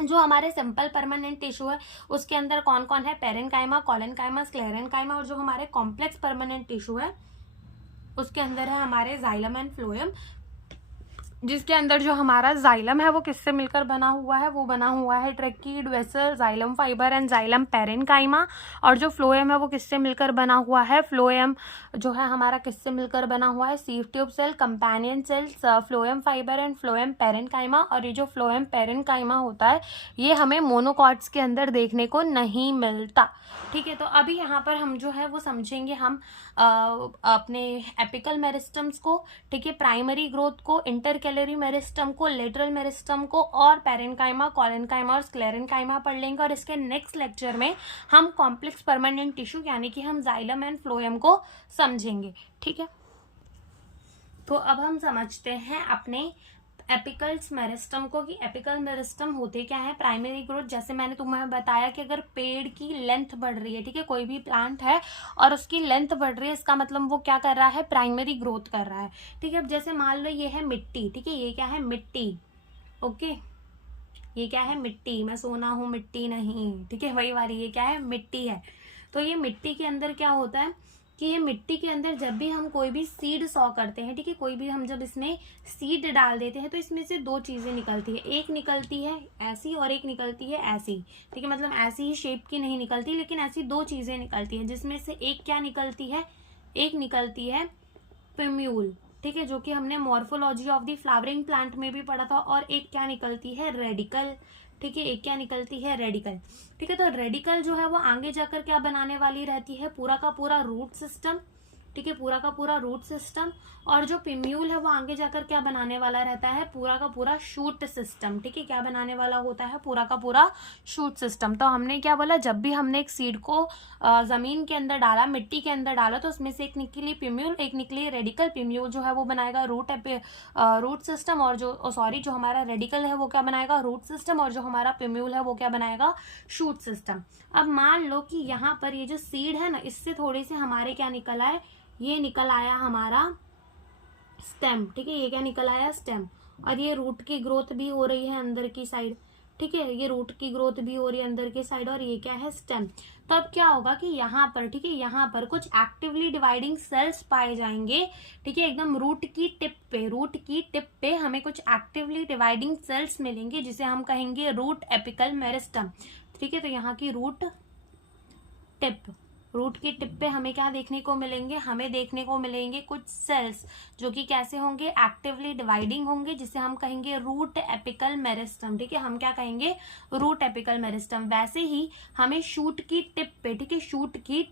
जो हमारे सिंपल परमानेंट टिश्यू है उसके अंदर कौन कौन है, पेरेन्काइमा, कोलेनकाइमा, स्क्लेरेन्काइमा। और जो हमारे कॉम्प्लेक्स परमानेंट टिश्यू है उसके अंदर है हमारे जाइलम एंड फ्लोएम, जिसके अंदर जो हमारा जाइलम है वो किससे मिलकर बना हुआ है, वो बना हुआ है tracheid vessel, xylem fibre and xylem parenchyma. और जो फ्लोएम है वो किससे मिलकर बना हुआ है, फ्लोएम जो है हमारा किससे मिलकर बना हुआ है, sieve tube cell, companion cells, phloem fibre and phloem parenchyma. और ये जो फ्लोएम पेरेन्काइमा होता है ये हमें मोनोकॉट्स के अंदर देखने को नहीं मिलता, ठीक है। तो अभी यहाँ पर हम जो है वो समझेंगे हम अपने एपिकल मेरिस्टम्स को, ठीक है, प्राइमरी ग्रोथ को, इंटरकैलरी मेरिस्टम को, लेटरल मेरिस्टम को, और पेरेन्काइमा, कोलेनकाइमा और स्क्लेरेन्काइमा पढ़ लेंगे। और इसके नेक्स्ट लेक्चर में हम कॉम्प्लेक्स परमानेंट टिश्यू यानी कि हम जाइलम एंड फ्लोएम को समझेंगे, ठीक है। तो अब हम समझते हैं अपने एपिकल्स मेरिस्टम को, कि एपिकल मेरिस्टम होते क्या है। प्राइमरी ग्रोथ, जैसे मैंने तुम्हें बताया कि अगर पेड़ की लेंथ बढ़ रही है, ठीक है, कोई भी प्लांट है और उसकी लेंथ बढ़ रही है, इसका मतलब वो क्या कर रहा है, प्राइमरी ग्रोथ कर रहा है, ठीक है। अब जैसे मान लो ये है मिट्टी, ठीक है, ये क्या है, मिट्टी, ओके, ये क्या है, मिट्टी, मैं सोना हूँ मिट्टी नहीं, ठीक है, वही वाली, ये क्या है, मिट्टी है। तो ये मिट्टी के अंदर क्या होता है कि ये मिट्टी के अंदर जब भी हम कोई भी सीड सॉ करते हैं, ठीक है, कोई भी हम जब इसमें सीड डाल देते हैं तो इसमें से 2 चीजें निकलती है, एक निकलती है ऐसी और एक निकलती है ऐसी, ठीक है, मतलब ऐसी ही शेप की नहीं निकलती, लेकिन ऐसी 2 चीजें निकलती है, जिसमें से एक क्या निकलती है, एक निकलती है पिम्यूल, ठीक है, जो कि हमने morphology of the flowering plant में भी पढ़ा था। और एक क्या निकलती है, रेडिकल, ठीक है, एक क्या निकलती है, रेडिकल, ठीक है। तो रेडिकल जो है वो आगे जाकर क्या बनाने वाली रहती है, पूरा का पूरा रूट सिस्टम, ठीक है, पूरा का पूरा रूट सिस्टम। और जो पिम्यूल है वो आगे जाकर क्या बनाने वाला रहता है, पूरा का पूरा शूट सिस्टम, ठीक है, क्या बनाने वाला होता है, पूरा का पूरा शूट सिस्टम। तो हमने क्या बोला, जब भी हमने एक सीड को जमीन के अंदर डाला, मिट्टी के अंदर डाला, तो उसमें से एक निकली पिम्यूल, एक निकली रेडिकल। पिम्यूल जो है वो बनाएगा रूट सिस्टम, और जो जो हमारा रेडिकल है वो क्या बनाएगा, रूट सिस्टम, और जो हमारा पिम्यूल है वो क्या बनाएगा, शूट सिस्टम। अब मान लो कि यहाँ पर ये जो सीड है ना, इससे थोड़े से हमारे क्या निकल आए, ये निकल आया हमारा स्टेम, ठीक है, ये क्या निकल आया, स्टेम। और ये रूट की ग्रोथ भी हो रही है अंदर की साइड, ठीक है, ये रूट की ग्रोथ भी हो रही है अंदर की साइड, और ये क्या है, स्टेम। तो अब क्या होगा कि यहाँ पर, ठीक है, यहाँ पर कुछ एक्टिवली डिवाइडिंग सेल्स पाए जाएंगे, ठीक है, एकदम रूट की टिप पे हमें कुछ एक्टिवली डिवाइडिंग सेल्स मिलेंगे, जिसे हम कहेंगे रूट एपिकल मेरिस्टम, ठीक है। तो यहाँ की रूट की टिप पे हमें क्या देखने को मिलेंगे, हमें देखने को मिलेंगे कुछ सेल्स जो कि कैसे होंगे, एक्टिवली डिवाइडिंग होंगे, जिसे हम कहेंगे रूट एपिकल मेरिस्टम, ठीक है, हम क्या कहेंगे, रूट एपिकल मेरिस्टम। वैसे ही हमें शूट की टिप पे, ठीक है, शूट की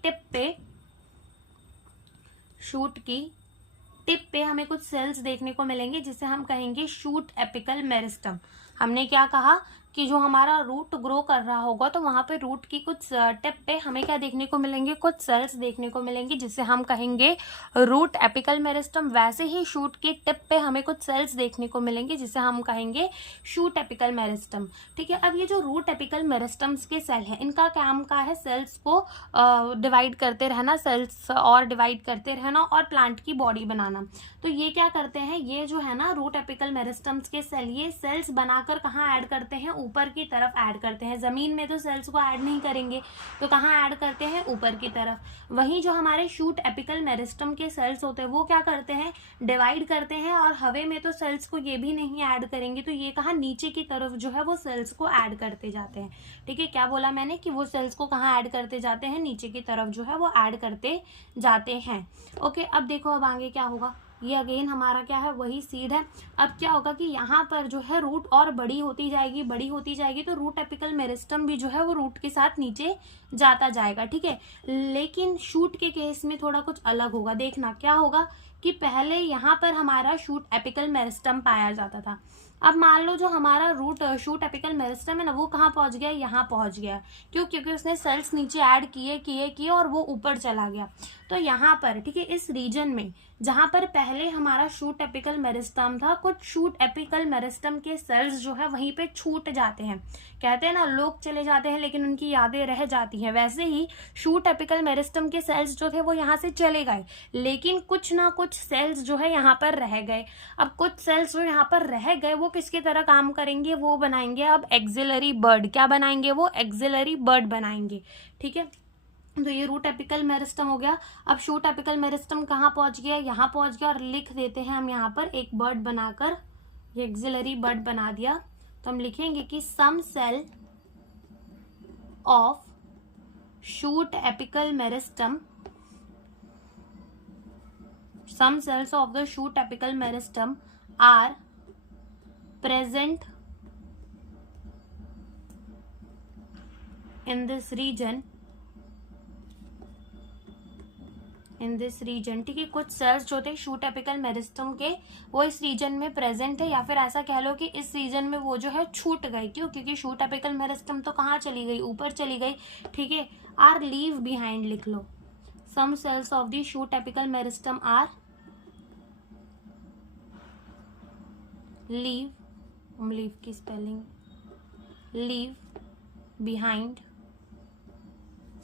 टिप पे हमें कुछ सेल्स देखने को मिलेंगे, जिसे हम कहेंगे शूट एपिकल मेरिस्टम। हमने क्या कहा कि जो हमारा रूट ग्रो कर रहा होगा तो वहां पे रूट की कुछ टिप पे हमें क्या देखने को मिलेंगे, कुछ सेल्स देखने को मिलेंगे, जिसे हम कहेंगे रूट एपिकल मेरिस्टम। वैसे ही शूट की टिप पे हमें कुछ सेल्स देखने को मिलेंगे, जिसे हम कहेंगे शूट एपिकल मेरिस्टम, ठीक है। अब ये जो रूट एपिकल मेरिस्टम्स के सेल है, इनका काम का है सेल्स को डिवाइड करते रहना, सेल्स और डिवाइड करते रहना और प्लांट की बॉडी बनाना। तो ये क्या करते हैं, ये जो है ना रूट एपिकल मेरिस्टम्स के सेल, ये सेल्स बनाकर कहाँ ऐड करते हैं, ऊपर की तरफ ऐड करते हैं। जमीन में तो सेल्स को ऐड नहीं करेंगे, तो कहाँ ऐड करते हैं, ऊपर की तरफ। वहीं जो हमारे शूट एपिकल मेरिस्टम के सेल्स होते हैं वो क्या करते हैं, डिवाइड करते हैं, और हवा में तो सेल्स को ये भी नहीं ऐड करेंगे, तो ये कहाँ, नीचे की तरफ जो है वो सेल्स को ऐड करते जाते हैं। ठीक है, क्या बोला मैंने कि वो सेल्स को कहाँ ऐड करते जाते हैं, नीचे की तरफ जो है वो ऐड करते जाते हैं। ओके, अब देखो अब आगे क्या होगा, ये अगेन हमारा क्या है, वही सीड है। अब क्या होगा कि यहाँ पर जो है रूट और बड़ी होती जाएगी, बड़ी होती जाएगी, तो रूट एपिकल मेरिस्टम भी जो है वो रूट के साथ नीचे जाता जाएगा। ठीक है, लेकिन शूट के केस में थोड़ा कुछ अलग होगा। देखना क्या होगा कि पहले यहाँ पर हमारा शूट एपिकल मेरिस्टम पाया जाता था। अब मान लो जो हमारा शूट एपिकल मेरिस्टम है ना, वो कहाँ पहुंच गया, यहाँ पहुंच गया। क्यों, क्योंकि उसने सेल्स नीचे ऐड किए और वो ऊपर चला गया। तो यहाँ पर, ठीक है, इस रीजन में जहां पर पहले हमारा शूट एपिकल मेरिस्टम था, कुछ शूट एपिकल मेरिस्टम के सेल्स जो है वहीं पे छूट जाते हैं। कहते हैं ना, लोग चले जाते हैं लेकिन उनकी यादें रह जाती हैं, वैसे ही शूट एपिकल मेरिस्टम के सेल्स जो थे वो यहाँ से चले गए, लेकिन कुछ ना कुछ सेल्स जो है यहाँ पर रह गए। अब कुछ सेल्स जो यहाँ पर रह गए वो किसकी तरह काम करेंगे, वो बनाएंगे अब एक्सिलरी बर्ड। क्या बनाएंगे, वो एक्सिलरी बर्ड बनाएंगे। ठीक है, तो ये रूट एपिकल मेरिस्टम हो गया। अब शूट एपिकल मेरिस्टम कहाँ पहुंच गया, यहाँ पहुंच गया, और लिख देते हैं हम यहाँ पर एक बर्ड बनाकर, ये एक्सिलरी बर्ड बना दिया। तो हम लिखेंगे कि some cell of shoot apical meristem, some cells of the shoot apical meristem are present in this region, ठीक है। कुछ सेल्स जो थे शूट एपिकल मेरिस्टम के वो इस रीजन में प्रेजेंट है, या फिर ऐसा कह लो कि इस रीजन में वो जो है छूट गई। क्यों, क्योंकि शूट एपिकल मेरिस्टम तो कहाँ चली गई, ऊपर चली गई। ठीक है, आर लीव बिहाइंड लिख लो। Some cells of the shoot apical meristem are leave की spelling, leave behind,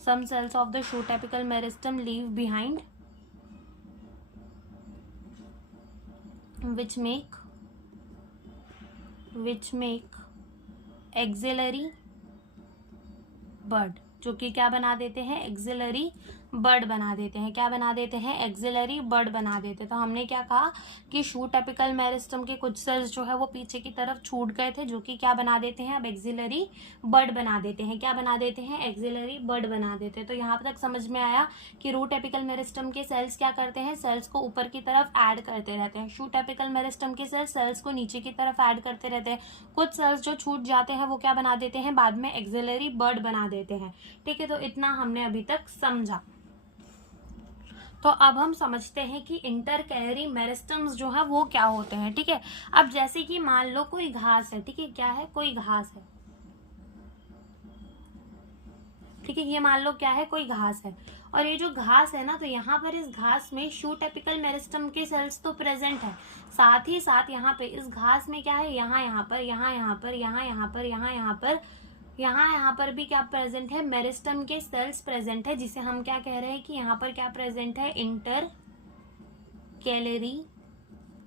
some cells of the shoot apical meristem leave behind, which make axillary bud, जो कि क्या बना देते हैं, एक्सिलरी बर्ड बना देते हैं। क्या बना देते हैं, एक्सिलरी बर्ड बना देते हैं। तो हमने क्या कहा कि शूट एपिकल मेरिस्टम के कुछ सेल्स जो है वो पीछे की तरफ छूट गए थे, जो कि क्या बना देते हैं, अब एक्सिलरी बर्ड बना देते हैं। क्या बना देते हैं, एक्सिलरी बर्ड बना देते हैं। तो यहाँ तक समझ में आया कि रूट एपिकल मेरिस्टम के सेल्स क्या करते हैं, सेल्स को ऊपर की तरफ ऐड करते रहते हैं। शूट एपिकल मेरिस्टम के सेल्स को नीचे की तरफ ऐड करते रहते हैं। कुछ सेल्स जो छूट जाते हैं वो क्या बना देते हैं, बाद में एक्सिलरी बर्ड बना देते हैं। ठीक है, तो इतना हमने अभी तक समझा। तो अब हम समझते हैं कि इंटरकैलरी मेरिस्टम्स जो है वो क्या होते हैं। ठीक है, अब जैसे कि मान लो कोई घास है, ठीक है, क्या है, कोई घास है। ठीक है, ये मान लो क्या है, कोई घास है, और ये जो घास है ना, तो यहाँ पर इस घास में शूट एपिकल मेरिस्टम के सेल्स तो प्रेजेंट है, साथ ही साथ यहाँ पे इस घास में क्या है, यहाँ पर भी क्या प्रेजेंट है, मेरिस्टम के सेल्स प्रेजेंट है, जिसे हम क्या कह रहे हैं कि यहाँ पर क्या प्रेजेंट है, इंटरकैलरी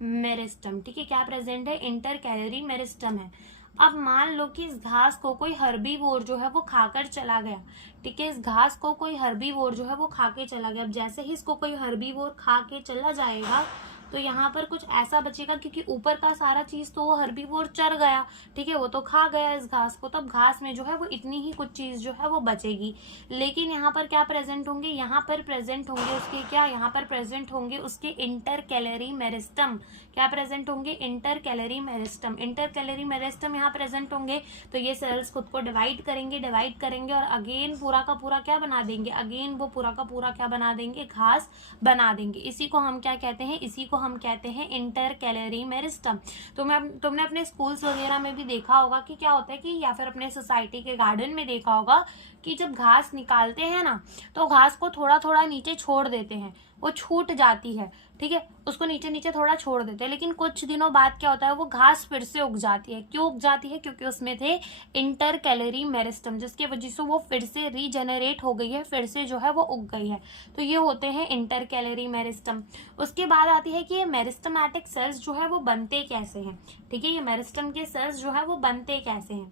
मेरिस्टम। ठीक है, क्या प्रेजेंट है, इंटरकैलरी मेरिस्टम है। अब मान लो कि इस घास को कोई हर्बीवोर जो है वो खाकर चला गया। ठीक है, इस घास को कोई हर्बीवोर जो है वो खा के चला गया। अब जैसे ही इसको कोई हर्बीवोर खा के चला जाएगा तो यहाँ पर कुछ ऐसा बचेगा, क्योंकि ऊपर का सारा चीज तो वो हर्बीवोर चर गया। ठीक है, वो तो खा गया इस घास को, तब घास में जो है वो इतनी ही कुछ चीज जो है वो बचेगी। लेकिन यहाँ पर क्या प्रेजेंट होंगे, यहाँ पर प्रेजेंट होंगे उसके क्या, यहाँ पर प्रेजेंट होंगे उसके इंटरकैलरी मेरिस्टम। क्या प्रेजेंट होंगे, इंटरकैलरी मेरिस्टम। इंटरकैलरी मेरिस्टम यहाँ प्रेजेंट होंगे, तो ये सेल्स खुद को डिवाइड करेंगे और अगेन पूरा का पूरा क्या बना देंगे, अगेन वो पूरा का पूरा क्या बना देंगे, घास बना देंगे। इसी को हम क्या कहते हैं, इसी को हम कहते हैं इंटरकैलरी मेरिस्टम। तुमने अपने स्कूल्स वगैरह में भी देखा होगा कि क्या होता है कि, या फिर अपने सोसाइटी के गार्डन में देखा होगा कि जब घास निकालते हैं ना, तो घास को थोड़ा थोड़ा नीचे छोड़ देते हैं, वो छूट जाती है। ठीक है, उसको नीचे नीचे थोड़ा छोड़ देते हैं, लेकिन कुछ दिनों बाद क्या होता है, वो घास फिर से उग जाती है। क्यों उग जाती है, क्योंकि उसमें थे इंटरकैलरी मेरिस्टम, जिसकी वजह से वो फिर से रीजेनरेट हो गई है, फिर से जो है वो उग गई है। तो ये होते हैं इंटरकैलरी मेरिस्टम। उसके बाद आती है कि ये मेरिस्टमैटिक सेल्स जो है वो बनते कैसे हैं। ठीक है, ये मेरिस्टम के सेल्स जो है वो बनते कैसे हैं।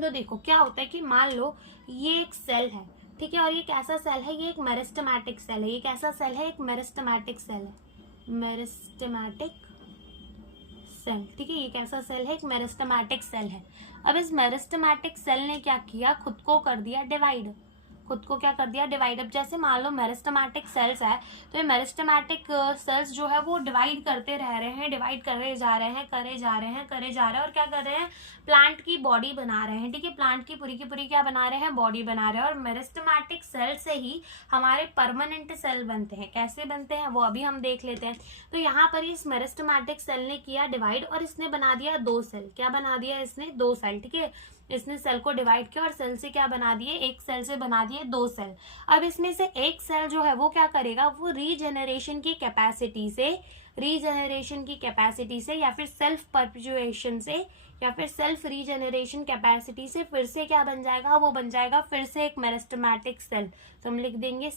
तो देखो क्या होता है कि मान लो ये एक सेल है, ठीक है, और ये कैसा सेल है, ये एक मेरिस्टेमेटिक सेल है। ये कैसा सेल है, एक मेरिस्टेमेटिक सेल है, मेरिस्टेमेटिक सेल, ठीक है। ये कैसा सेल है, एक मेरिस्टेमेटिक सेल है। अब इस मेरिस्टेमेटिक सेल ने क्या किया, खुद को कर दिया डिवाइड, खुद को क्या कर दिया, डिवाइड। अब जैसे मान लो मेरिस्टेमेटिक सेल्स है, तो ये मेरिस्टेमेटिक सेल्स जो है वो डिवाइड करते रह रहे हैं, डिवाइड करे जा रहे हैं, करे जा रहे हैं, करे जा रहे हैं, और क्या कर रहे हैं, प्लांट की बॉडी बना रहे हैं, ठीक है। प्लांट की पूरी क्या बना रहे हैं, बॉडी बना रहे हैं। और मेरिस्टेमेटिक सेल से ही हमारे परमानेंट सेल बनते हैं। कैसे बनते हैं वो अभी हम देख लेते हैं। तो यहाँ पर इस मेरिस्टेमेटिक सेल ने किया डिवाइड, और इसने बना दिया 2 सेल। क्या बना दिया इसने, 2 सेल, ठीक है। इसने सेल को डिवाइड किया और सेल से क्या बना दिए, एक सेल से बना दिए 2 सेल। अब इसमें से एक सेल जो है वो क्या करेगा, वो रीजेनरेशन की कैपेसिटी से, रीजेनरेशन की कैपेसिटी से, या फिर सेल्फ परपेचुएशन से, या फिर सेल्फ रीजेनरेशन कैपेसिटी से फिर से क्या बन जाएगा, वो बन जाएगा फिर से एक मेरिस्टेमेटिक सेल। तो हम लिख देंगे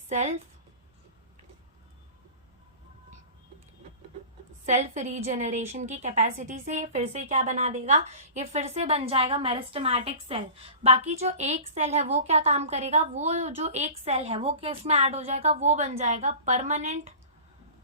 सेल्फ रीजेनरेशन की कैपेसिटी से फिर से क्या बना देगा, ये फिर से बन जाएगा मेरिस्टेमेटिक सेल। बाकी जो एक सेल है वो क्या काम करेगा, वो जो एक सेल है वो क्या इसमें ऐड हो जाएगा, वो बन जाएगा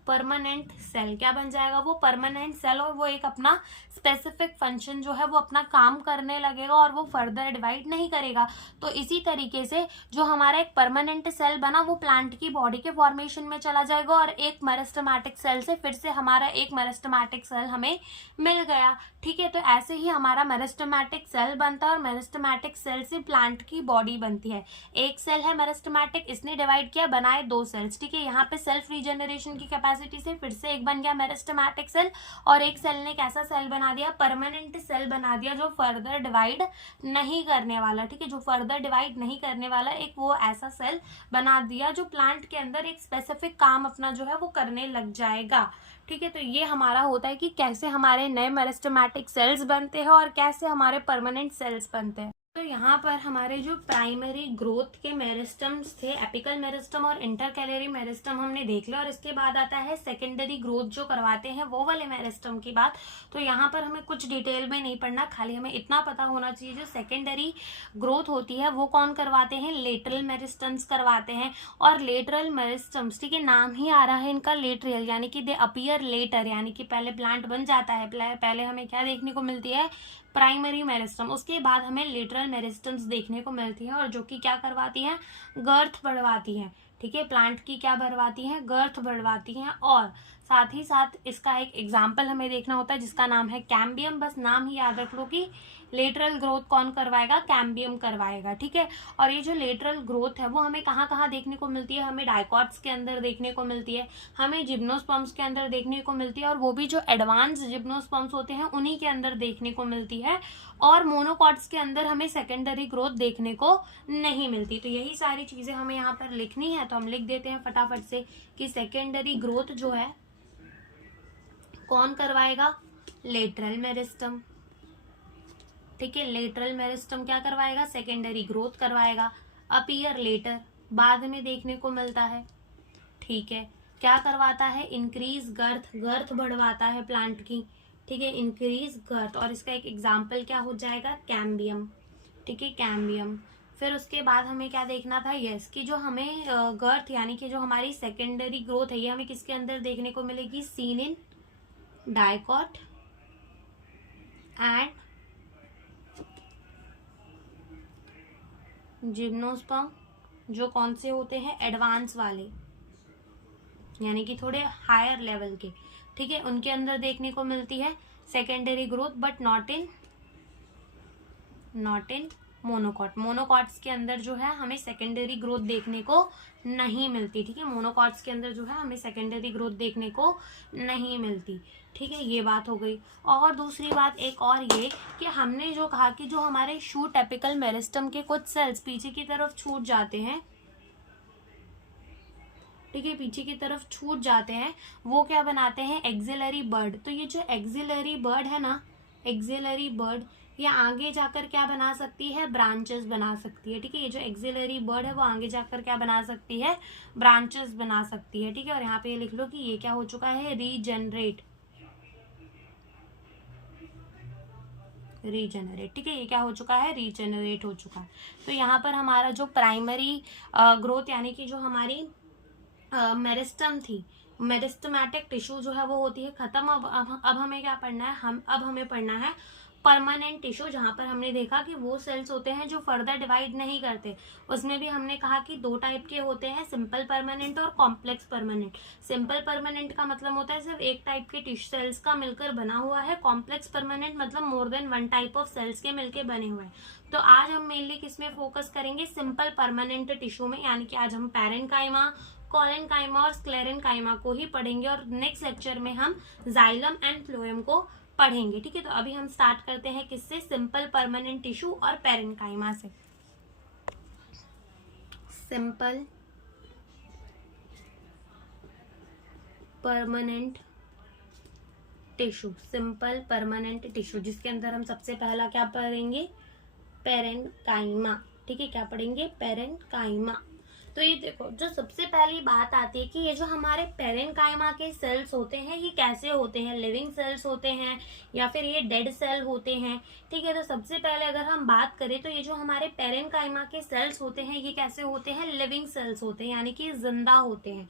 परमानेंट सेल। क्या बन जाएगा, वो परमानेंट सेल, और वो एक अपना स्पेसिफिक फंक्शन जो है वो अपना काम करने लगेगा और वो फर्दर डिवाइड नहीं करेगा। तो इसी तरीके से जो हमारा एक परमानेंट सेल बना वो प्लांट की बॉडी के फॉर्मेशन में चला जाएगा, और एक मेरिस्टेमेटिक सेल से फिर से हमारा एक मेरिस्टेमेटिक सेल हमें मिल गया, ठीक है। तो ऐसे ही हमारा मेरिस्टेमेटिक सेल बनता है, और मेरिस्टेमेटिक सेल से प्लांट की बॉडी बनती है। एक सेल है मेरिस्टेमेटिक, इसने डिवाइड किया, बनाए 2 सेल्स, ठीक है। यहाँ पे सेल्फ रीजनरेशन की कैपेसिटी से फिर से एक बन गया मेरिस्टेमेटिक सेल, और एक सेल ने कैसा सेल बना दिया, परमानेंट सेल बना दिया, जो फर्दर डिवाइड नहीं करने वाला, ठीक है। जो फर्दर डिवाइड नहीं करने वाला एक वो ऐसा सेल बना दिया जो प्लांट के अंदर एक स्पेसिफिक काम अपना जो है वो करने लग जाएगा, ठीक है। तो ये हमारा होता है कि कैसे हमारे नए मेरिस्टेमेटिक सेल्स बनते हैं और कैसे हमारे परमानेंट सेल्स बनते हैं। तो यहाँ पर हमारे जो प्राइमरी ग्रोथ के मेरिस्टम्स थे, एपिकल मेरिस्टम और इंटरकैलरी मेरिस्टम हमने देख लिया, और इसके बाद आता है सेकेंडरी ग्रोथ जो करवाते हैं वो वाले मेरिस्टम की बात। तो यहाँ पर हमें कुछ डिटेल में नहीं पढ़ना, खाली हमें इतना पता होना चाहिए जो सेकेंडरी ग्रोथ होती है वो कौन करवाते हैं, लेटरल मेरिस्टम्स करवाते हैं। और लेटरल मेरिस्टम्स, ठीक है, नाम ही आ रहा है इनका लेटरल, यानी कि दे अपीयर लेटर, यानी कि पहले प्लांट बन जाता है, पहले हमें क्या देखने को मिलती है, प्राइमरी मेरिस्टम, उसके बाद हमें लेटरल मेरिस्टम्स देखने को मिलती है, और जो कि क्या करवाती हैं, गर्थ बढ़वाती हैं, ठीक है। प्लांट की क्या बढ़वाती हैं, गर्थ बढ़वाती हैं। और साथ ही साथ इसका एक एग्जाम्पल हमें देखना होता है जिसका नाम है कैम्बियम। बस नाम ही याद रख लो कि लेटरल ग्रोथ कौन करवाएगा, कैम्बियम करवाएगा, ठीक है। और ये जो लेटरल ग्रोथ है वो हमें कहाँ कहाँ देखने को मिलती है, हमें डाइकॉट्स के अंदर देखने को मिलती है, हमें जिम्नोस्पर्म्स के अंदर देखने को मिलती है, और वो भी जो एडवांस जिम्नोस्पर्म्स होते हैं उन्हीं के अंदर देखने को मिलती है। और मोनोकॉट्स के अंदर हमें सेकेंडरी ग्रोथ देखने को नहीं मिलती। तो यही सारी चीजें हमें यहाँ पर लिखनी है, तो हम लिख देते हैं फटाफट से कि सेकेंडरी ग्रोथ जो है कौन करवाएगा, लेटरल मेरिस्टम, ठीक है। लेटरल मेरिस्टम क्या करवाएगा, सेकेंडरी ग्रोथ करवाएगा। अपीयर लेटर, बाद में देखने को मिलता है, ठीक है। क्या करवाता है, इंक्रीज गर्थ, गर्थ बढ़वाता है प्लांट की, ठीक है, इंक्रीज गर्थ। और इसका एक एग्जाम्पल क्या हो जाएगा, कैम्बियम, ठीक है, कैम्बियम। फिर उसके बाद हमें क्या देखना था, यस, कि जो हमें गर्थ यानी कि जो हमारी सेकेंडरी ग्रोथ है ये हमें किसके अंदर देखने को मिलेगी, seen in dicot and gymnosperm, जो कौन से होते हैं, एडवांस वाले, यानी कि थोड़े हायर लेवल के, ठीक है, उनके अंदर देखने को मिलती है secondary growth, but not in monocot. Monocots के अंदर जो है हमें सेकेंडरी ग्रोथ देखने को नहीं मिलती, ठीक है। मोनोकॉट्स के अंदर जो है हमें सेकेंडरी ग्रोथ देखने को नहीं मिलती, ठीक है। ये बात हो गई। और दूसरी बात एक और ये कि हमने जो कहा कि जो हमारे शूट एपिकल मेरिस्टम के कुछ सेल्स पीछे की तरफ छूट जाते हैं, ठीक है, पीछे की तरफ छूट जाते हैं, वो क्या बनाते हैं, एक्सिलरी बर्ड। तो ये जो एक्सिलरी बर्ड है ना, एक्सिलरी बर्ड, ये आगे जाकर क्या बना सकती है, ब्रांचेस बना सकती है, ठीक है। ये जो एक्सिलरी बर्ड है वो आगे जाकर क्या बना सकती है, ब्रांचेस बना सकती है, ठीक है। और यहाँ पे ये लिख लो कि ये क्या हो चुका है, रीजेनरेट, ठीक है, ये क्या हो चुका है, रीजेनरेट हो चुका है। तो यहाँ पर हमारा जो प्राइमरी ग्रोथ यानी कि जो हमारी मेरिस्टम थी, मेरिस्टमैटिक टिश्यू जो है वो होती है खत्म। अब हमें क्या पढ़ना है, अब हमें पढ़ना है परमानेंट टिश्यू, जहां पर हमने देखा कि वो सेल्स होते हैं जो फर्दर डिवाइड नहीं करते। उसमें भी हमने कहा कि दो टाइप के होते हैं, सिंपल परमानेंट और कॉम्प्लेक्स परमानेंट। सिंपल परमानेंट का मतलब होता है सिर्फ एक टाइप के टिश्यू सेल्स का मिलकर बना हुआ है। कॉम्प्लेक्स परमानेंट मतलब more than one type of cells के मिलकर बने हुए हैं। तो आज हम मेनली किसमें फोकस करेंगे, सिंपल परमानेंट टिश्यू में, यानी कि आज हम पैरेन्काइमा, कोलेनकाइमा और स्क्लेरेनकाइमा को ही पढ़ेंगे और नेक्स्ट लेक्चर में हम जाइलम एंड फ्लोएम को पढ़ेंगे, ठीक है। तो अभी हम स्टार्ट करते हैं किससे, सिंपल परमानेंट टिश्यू और पैरेन्काइमा से। Simple permanent tissue, simple permanent tissue, जिसके अंदर हम सबसे पहला क्या पढ़ेंगे, पैरेन्काइमा, ठीक है। क्या पढ़ेंगे, पैरेन्काइमा। तो ये देखो, जो सबसे पहली बात आती है कि ये जो हमारे पैरेन्काइमा के सेल्स होते हैं ये कैसे होते हैं, लिविंग सेल्स होते हैं या फिर ये डेड सेल होते हैं, ठीक है। तो सबसे पहले अगर हम बात करें तो ये जो हमारे पैरेन्काइमा के सेल्स होते हैं ये कैसे होते हैं, लिविंग सेल्स होते हैं, यानी कि जिंदा होते हैं,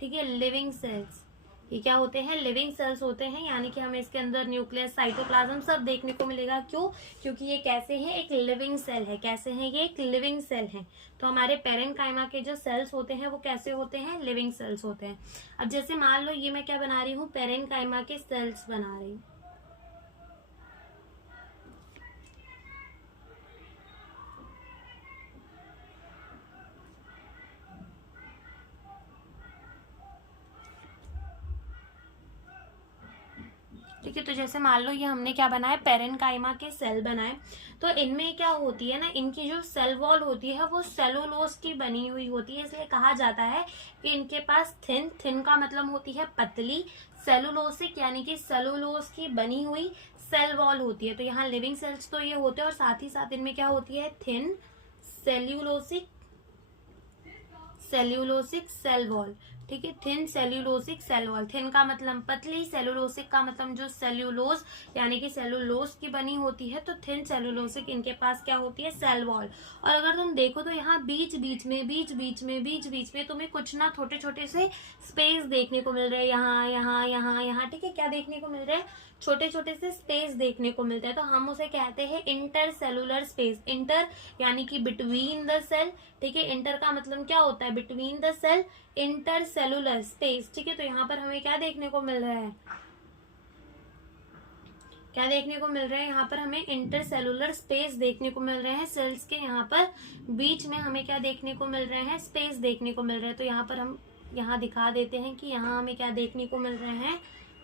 ठीक है। लिविंग सेल्स, ये क्या होते हैं, लिविंग सेल्स होते हैं, यानी कि हमें इसके अंदर न्यूक्लियस, साइटोप्लाज्म सब देखने को मिलेगा। क्यों, क्योंकि ये कैसे हैं, एक लिविंग सेल है। कैसे हैं, ये एक लिविंग सेल है। तो हमारे पैरेन्काइमा के जो सेल्स होते हैं वो कैसे होते हैं, लिविंग सेल्स होते हैं। अब जैसे मान लो ये मैं क्या बना रही हूँ, पैरेन्काइमा के सेल्स बना रही हूँ, ठीक है। तो जैसे मान लो ये हमने क्या बनाया, पैरेन्काइमा के सेल बनाए। तो इनमें क्या होती है ना, इनकी जो सेल वॉल होती है वो सेलुलोज की बनी हुई होती है, इसलिए कहा जाता है कि इनके पास थिन का मतलब होती है पतली, सेलुलोसिक यानी कि सेलुलोज की बनी हुई सेल वॉल होती है। तो यहाँ लिविंग सेल्स तो ये होते हैं और साथ ही साथ इनमें क्या होती है, थिन सेल्यूलोसिक सेल वॉल, ठीक है। Thin cellulosic cell wall, thin का मतलब पतली, सेल्यूलोसिक का मतलब जो सेल्यूलोज यानी कि सेल्यूलोज की बनी होती है। तो थिन सेल्यूलोसिक इनके पास क्या होती है, सेल वॉल। और अगर तुम देखो तो यहाँ बीच बीच में तुम्हें कुछ ना छोटे छोटे से स्पेस देखने को मिल रहे हैं, यहाँ यहाँ यहाँ यहाँ, ठीक है। क्या देखने को मिल रहा है, छोटे छोटे से स्पेस देखने को मिलते हैं। तो हम उसे कहते हैं इंटर सेलुलर स्पेस। इंटर यानी कि बिटवीन द सेल, ठीक है। इंटर का मतलब क्या होता है, between the cell, intercellular space, ठीक है। तो यहाँ पर हमें क्या देखने को मिल रहा है, क्या देखने को मिल रहा है, यहाँ पर हमें इंटर सेलुलर स्पेस देखने को मिल रहे हैं। सेल्स के यहाँ पर बीच में हमें क्या देखने को मिल रहे हैं, स्पेस देखने को मिल रहे हैं। तो यहाँ पर हम यहाँ दिखा देते हैं कि यहाँ हमें क्या देखने को मिल रहे हैं,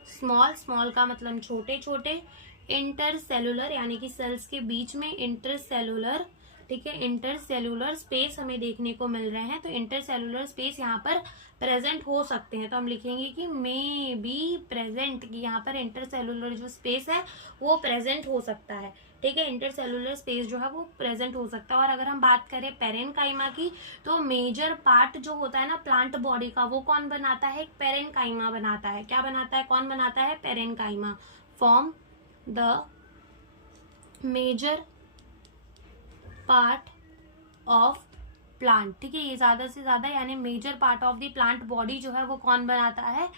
स्मॉल का मतलब छोटे छोटे, इंटर सेलुलर यानी कि सेल्स के बीच में इंटर सेलुलर, ठीक है, इंटर सेलुलर स्पेस हमें देखने को मिल रहे हैं। तो इंटर सेलुलर स्पेस यहाँ पर प्रेजेंट हो सकते हैं। तो हम लिखेंगे कि मे बी प्रेजेंट, कि यहाँ पर इंटर सेलुलर जो स्पेस है वो प्रेजेंट हो सकता है, ठीक है। इंटर सेलुलर स्पेस जो है वो प्रेजेंट हो सकता है। और अगर हम बात करें पैरेन्काइमा की, तो मेजर पार्ट जो होता है ना प्लांट बॉडी का, वो कौन बनाता है, पैरेन्काइमा बनाता है। क्या बनाता है, कौन बनाता है, parenchyma. Form the major part of plant, ठीक है। ये ज्यादा से ज्यादा यानी major part of the plant body जो है वो कौन बनाता है,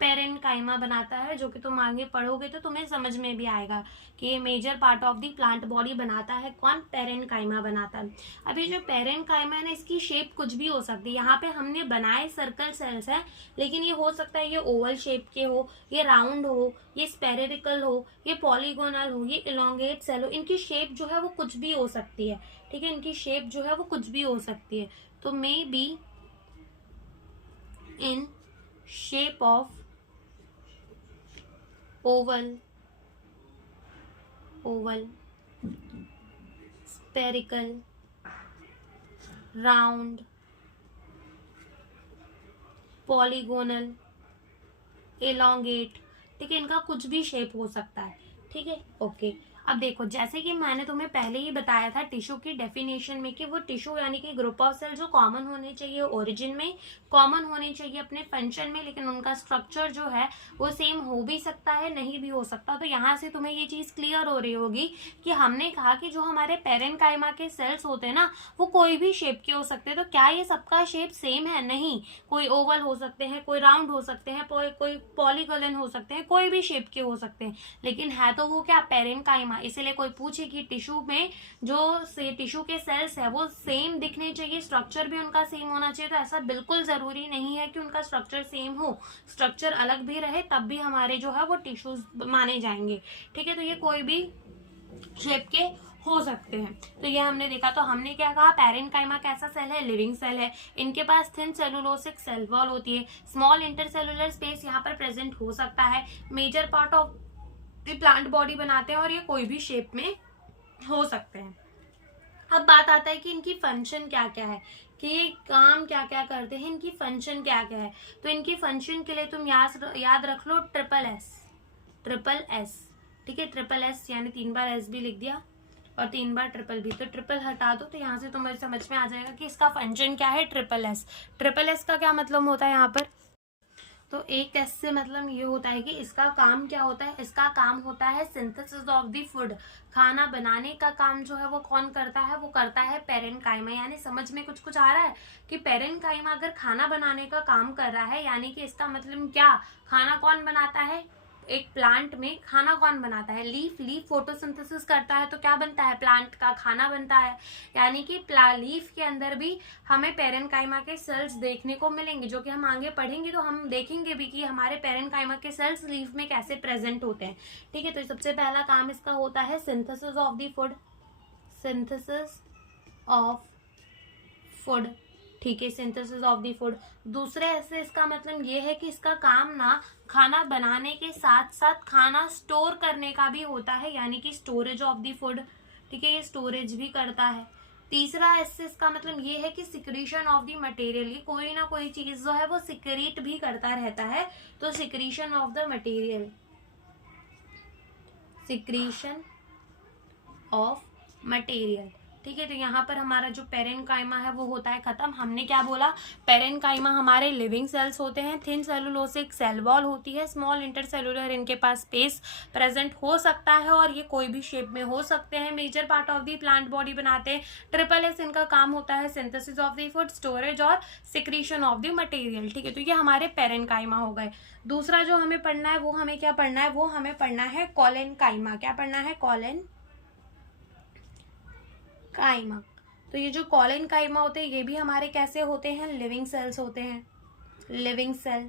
पैरेन्काइमा बनाता है। जो कि तुम आगे पढ़ोगे तो तुम्हें समझ में भी आएगा कि ये major part of the plant body बनाता है कौन, पैरेन्काइमा बनाता है। अभी जो पैरेन्काइमा है ना, इसकी शेप कुछ भी हो सकती है। यहाँ पे हमने बनाए सर्कल सेल्स है, लेकिन ये हो सकता है ये ओवल शेप के हो, ये राउंड हो, ये स्पेरिकल हो, ये पॉलीगोनल हो, ये इलोंगेट सेल हो। इनकी शेप जो है वो कुछ भी हो सकती है, ठीक है। इनकी शेप जो है वो कुछ भी हो सकती है। तो may be in shape of Oval, spherical, round, polygonal, elongate, ठीक है। इनका कुछ भी शेप हो सकता है, ठीक है, ओके। अब देखो, जैसे कि मैंने तुम्हें पहले ही बताया था टिश्यू की डेफिनेशन में कि वो टिश्यू यानी कि ग्रुप ऑफ सेल जो कॉमन होने चाहिए ओरिजिन में, कॉमन होने चाहिए अपने फंक्शन में, लेकिन उनका स्ट्रक्चर जो है वो सेम हो भी सकता है, नहीं भी हो सकता। तो यहाँ से तुम्हें ये चीज क्लियर हो रही होगी कि हमने कहा कि जो हमारे पेरेन्काइमा के सेल्स होते हैं ना, वो कोई भी शेप के हो सकते हैं। तो क्या ये सबका शेप सेम है? नहीं, कोई ओवल हो सकते हैं, कोई राउंड हो सकते हैं, कोई पॉलीगोलन हो सकते हैं, कोई भी शेप के हो सकते हैं, लेकिन है तो वो क्या? पेरेन्काइमा। इसलिए कोई पूछे कि टिश्यू में जो टिश्यू के सेल्स है वो सेम दिखने चाहिए, स्ट्रक्चर भी उनका सेम होना चाहिए, तो ऐसा बिल्कुल जरूरी नहीं है कि उनका स्ट्रक्चर सेम हो। स्ट्रक्चर अलग भी रहे तब भी हमारे जो है वो टिश्यूज माने जाएंगे। ठीक है, तो ये कोई भी शेप के हो सकते हैं। तो ये हमने देखा। तो हमने क्या कहा? पेरेन्काइमा कैसा सेल है? लिविंग सेल है। इनके पास थिन सेलुलोसिक सेल वॉल होती है, स्मॉल इंटरसेलुलर स्पेस यहाँ पर प्रेजेंट हो सकता है, major part of plant body बनाते हैं, और ये कोई भी शेप में हो सकते हैं। अब बात आता है कि इनकी फंक्शन क्या क्या है, कि ये काम क्या क्या करते हैं, इनकी फंक्शन क्या क्या है। तो इनकी फंक्शन के लिए तुम याद रख लो ट्रिपल एस। ठीक है, ट्रिपल एस यानी 3 बार एस भी लिख दिया और 3 बार ट्रिपल भी, तो ट्रिपल हटा दो तो यहाँ से तुम्हें समझ में आ जाएगा कि इसका फंक्शन क्या है। ट्रिपल एस का क्या मतलब होता है यहाँ पर? तो एक एस से मतलब ये होता है कि इसका काम क्या होता है? इसका काम होता है सिंथेसिस ऑफ द फूड। खाना बनाने का काम जो है वो कौन करता है? वो करता है पेरेन्काइमा। यानी समझ में कुछ आ रहा है कि पेरेन्काइमा अगर खाना बनाने का काम कर रहा है, यानी कि इसका मतलब क्या? खाना कौन बनाता है? एक प्लांट में खाना कौन बनाता है? लीफ फोटोसिंथेसिस करता है, तो क्या बनता है? प्लांट का खाना बनता है। यानी कि लीफ के अंदर भी हमें पेरेन्काइमा के सेल्स देखने को मिलेंगे, जो कि हम आगे पढ़ेंगे तो हम देखेंगे भी कि हमारे पेरेन्काइमा के सेल्स लीफ में कैसे प्रेजेंट होते हैं। ठीक है, तो सबसे पहला काम इसका होता है synthesis of the food. Synthesis of food, ठीक है, सिंथेसिस ऑफ द फूड। दूसरे ऐसे इसका मतलब ये है कि इसका काम ना खाना बनाने के साथ साथ खाना स्टोर करने का भी होता है, यानी कि स्टोरेज ऑफ द फूड। ठीक है, ये स्टोरेज भी करता है। तीसरा ऐसे इसका मतलब ये है कि सिक्रीशन ऑफ द मटेरियल, ये कोई ना कोई चीज जो है वो सिक्रीट भी करता रहता है, तो secretion of the material, secretion of material. ठीक है, तो यहाँ पर हमारा जो पेरेन्काइमा है वो होता है खत्म। हमने क्या बोला? पेरेन्काइमा हमारे लिविंग सेल्स होते हैं, थिन सेलुलोसिक सेल वॉल होती है, स्मॉल इंटरसेलुलर इनके पास स्पेस प्रेजेंट हो सकता है, और ये कोई भी शेप में हो सकते हैं, major part of the plant body बनाते हैं। ट्रिपल एस इनका काम होता है synthesis of the food, storage और सिक्रीशन ऑफ द मटेरियल। ठीक है, तो ये हमारे पेरेन्काइमा हो गए। दूसरा जो हमें पढ़ना है वो हमें क्या पढ़ना है? वो हमें पढ़ना है कॉलेनकाइमा। क्या पढ़ना है? काइमा। तो ये जो कॉलन काइमा होते हैं ये भी हमारे कैसे होते हैं? लिविंग सेल्स होते हैं, लिविंग सेल।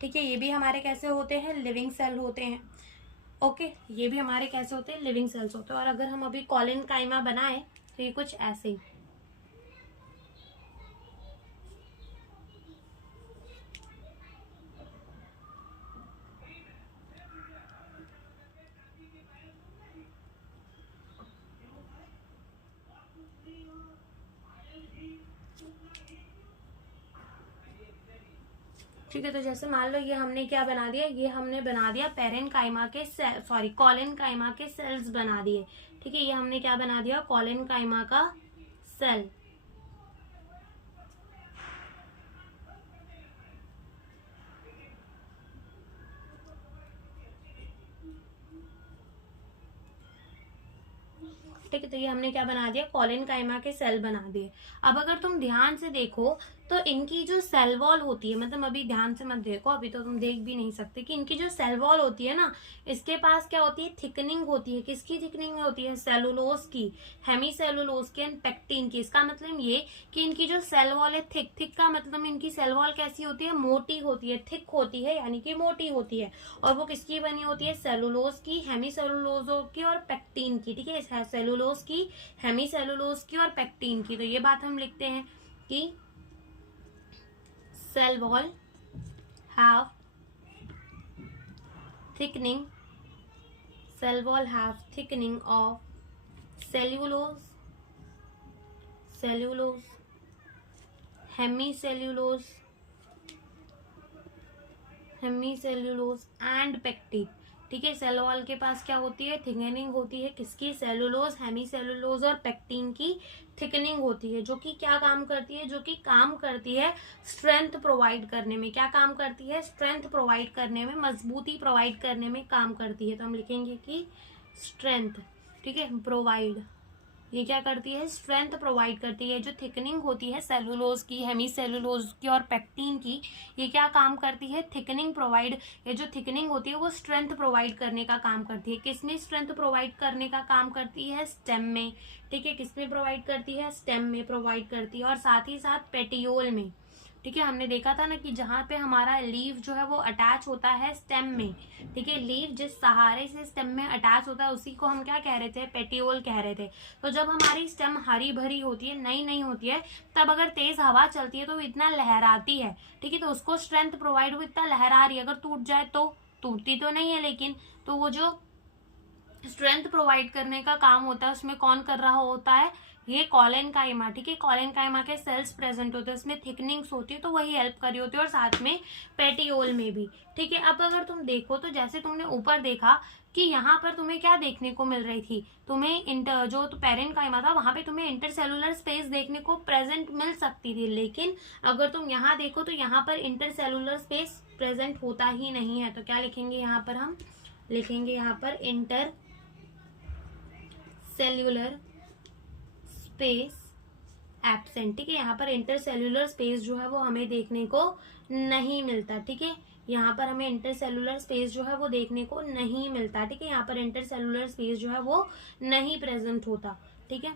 ठीक है, ये भी हमारे कैसे होते हैं? लिविंग सेल होते हैं। ओके, ये भी हमारे कैसे होते हैं? लिविंग सेल्स होते हैं। और अगर हम अभी कॉलन काइमा बनाए तो ये कुछ ऐसे ही। ठीक है, तो जैसे मान लो ये हमने क्या बना दिया? ये हमने बना दिया पेरेन्काइमा के सेल, कॉलेनकाइमा के सेल्स बना दिए। ठीक है, ये हमने क्या बना दिया? कॉलेनकाइमा का सेल। ठीक है, तो ये हमने क्या बना दिया? कॉलेनकाइमा के सेल बना दिए। अब अगर तुम ध्यान से देखो तो इनकी जो सेल वॉल होती है, मतलब अभी ध्यान से मत देखो, अभी तो तुम देख भी नहीं सकते, कि इनकी जो सेल वॉल होती है ना, इसके पास क्या होती है? थिकनिंग होती है। किसकी थिकनिंग होती है? सेलुलोज की, हेमी सेलुलोज की एंड पेक्टिन की। इसका मतलब ये कि इनकी जो सेल वॉल है थिक का मतलब इनकी सेल वॉल कैसी होती है? मोटी होती है, थिक होती है, यानी कि मोटी होती है। और वो किसकी बनी होती है? सेलुलोज की, हेमी सेलुलोज की और पेक्टिन की। ठीक है, सेलुलोज की, हेमी सेलुलोज की और पेक्टिन की। तो ये बात हम लिखते हैं कि cell wall have thickening, cell wall have thickening of cellulose, hemicellulose and pectin। ठीक है। सेल वॉल के पास क्या होती है, थिकनिंग होती है, किसकी, सेलुलोज, हेमी सेलुलोज और पेक्टिन की थिकनिंग होती है, जो कि क्या काम करती है, जो कि काम करती है स्ट्रेंथ प्रोवाइड करने में। क्या काम करती है, स्ट्रेंथ प्रोवाइड करने में, मजबूती प्रोवाइड करने में काम करती है। तो हम लिखेंगे कि स्ट्रेंथ, ठीक है, प्रोवाइड, ये क्या करती है, स्ट्रेंथ प्रोवाइड करती है। जो थिकनिंग होती है सेलुलोज की, हेमी सेलुलोज की और पेक्टिन की, ये क्या काम करती है, थिकनिंग प्रोवाइड, ये जो थिकनिंग होती है वो स्ट्रेंथ प्रोवाइड करने का काम करती है। किसमें स्ट्रेंथ प्रोवाइड करने का काम करती है, स्टेम में, ठीक है, किसमें प्रोवाइड करती है, स्टेम में प्रोवाइड करती है, और साथ ही साथ पेटियोल में, ठीक है। हमने देखा था ना कि जहाँ पे हमारा लीव जो है वो अटैच होता है स्टेम में, ठीक है, लीव जिस सहारे से स्टेम में अटैच होता है उसी को हम क्या कह रहे थे, पेटियोल कह रहे थे। तो जब हमारी स्टेम हरी भरी होती है, नई नई होती है, तब अगर तेज हवा चलती है तो इतना लहराती है, ठीक है, तो उसको स्ट्रेंथ प्रोवाइड, वो इतना लहरा रही है, अगर टूट जाए तो, टूटती तो नहीं है लेकिन, तो वो जो स्ट्रेंथ प्रोवाइड करने का काम होता है उसमें कौन कर रहा होता है, ये कॉलेनकाइमा, ठीक है, कॉलेनकाइमा के सेल्स प्रेजेंट होते हैं, उसमें थिकनिंग्स होती है तो वही हेल्प कर रही होती है, और साथ में पेटियोल में भी, ठीक है। अब अगर तुम देखो तो जैसे तुमने ऊपर देखा कि यहाँ पर तुम्हें क्या देखने को मिल रही थी, तुम्हें इंटर जो तो पेरेन्काइमा था वहां पे तुम्हें इंटरसेलुलर स्पेस देखने को प्रेजेंट मिल सकती थी, लेकिन अगर तुम यहाँ देखो तो यहाँ पर इंटरसेलुलर स्पेस प्रेजेंट होता ही नहीं है। तो क्या लिखेंगे यहाँ पर, हम लिखेंगे यहाँ पर इंटर सेल्यूलर स्पेस एब्सेंट, ठीक है, यहाँ पर इंटरसेल्यूलर स्पेस जो है वो हमें देखने को नहीं मिलता, ठीक है, यहाँ पर हमें इंटरसेल्यूलर स्पेस जो है वो देखने को नहीं मिलता, ठीक है, यहाँ पर इंटरसेल्यूलर स्पेस जो है वो नहीं प्रेजेंट होता, ठीक है।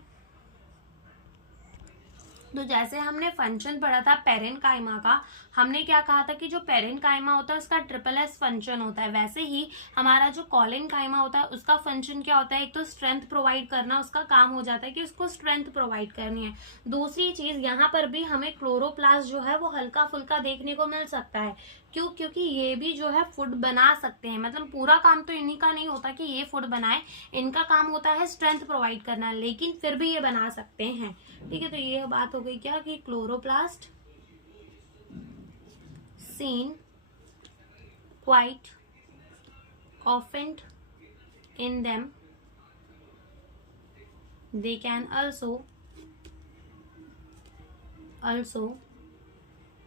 तो जैसे हमने फंक्शन पढ़ा था पेरेन्काइमा का, हमने क्या कहा था कि जो पेरेन्काइमा होता है उसका ट्रिपल एस फंक्शन होता है, वैसे ही हमारा जो कॉलेनकाइमा होता है उसका फंक्शन क्या होता है, एक तो स्ट्रेंथ प्रोवाइड करना, उसका काम हो जाता है कि उसको स्ट्रेंथ प्रोवाइड करनी है। दूसरी चीज यहाँ पर भी हमें क्लोरोप्लास्ट जो है वो हल्का फुल्का देखने को मिल सकता है, क्यों, क्योंकि ये भी जो है फूड बना सकते हैं, मतलब पूरा काम तो इन्हीं का नहीं होता कि ये फूड बनाए, इनका काम होता है स्ट्रेंथ प्रोवाइड करना, लेकिन फिर भी ये बना सकते हैं, ठीक है। तो ये बात हो गई क्या कि chloroplast seen quite often in them, they can also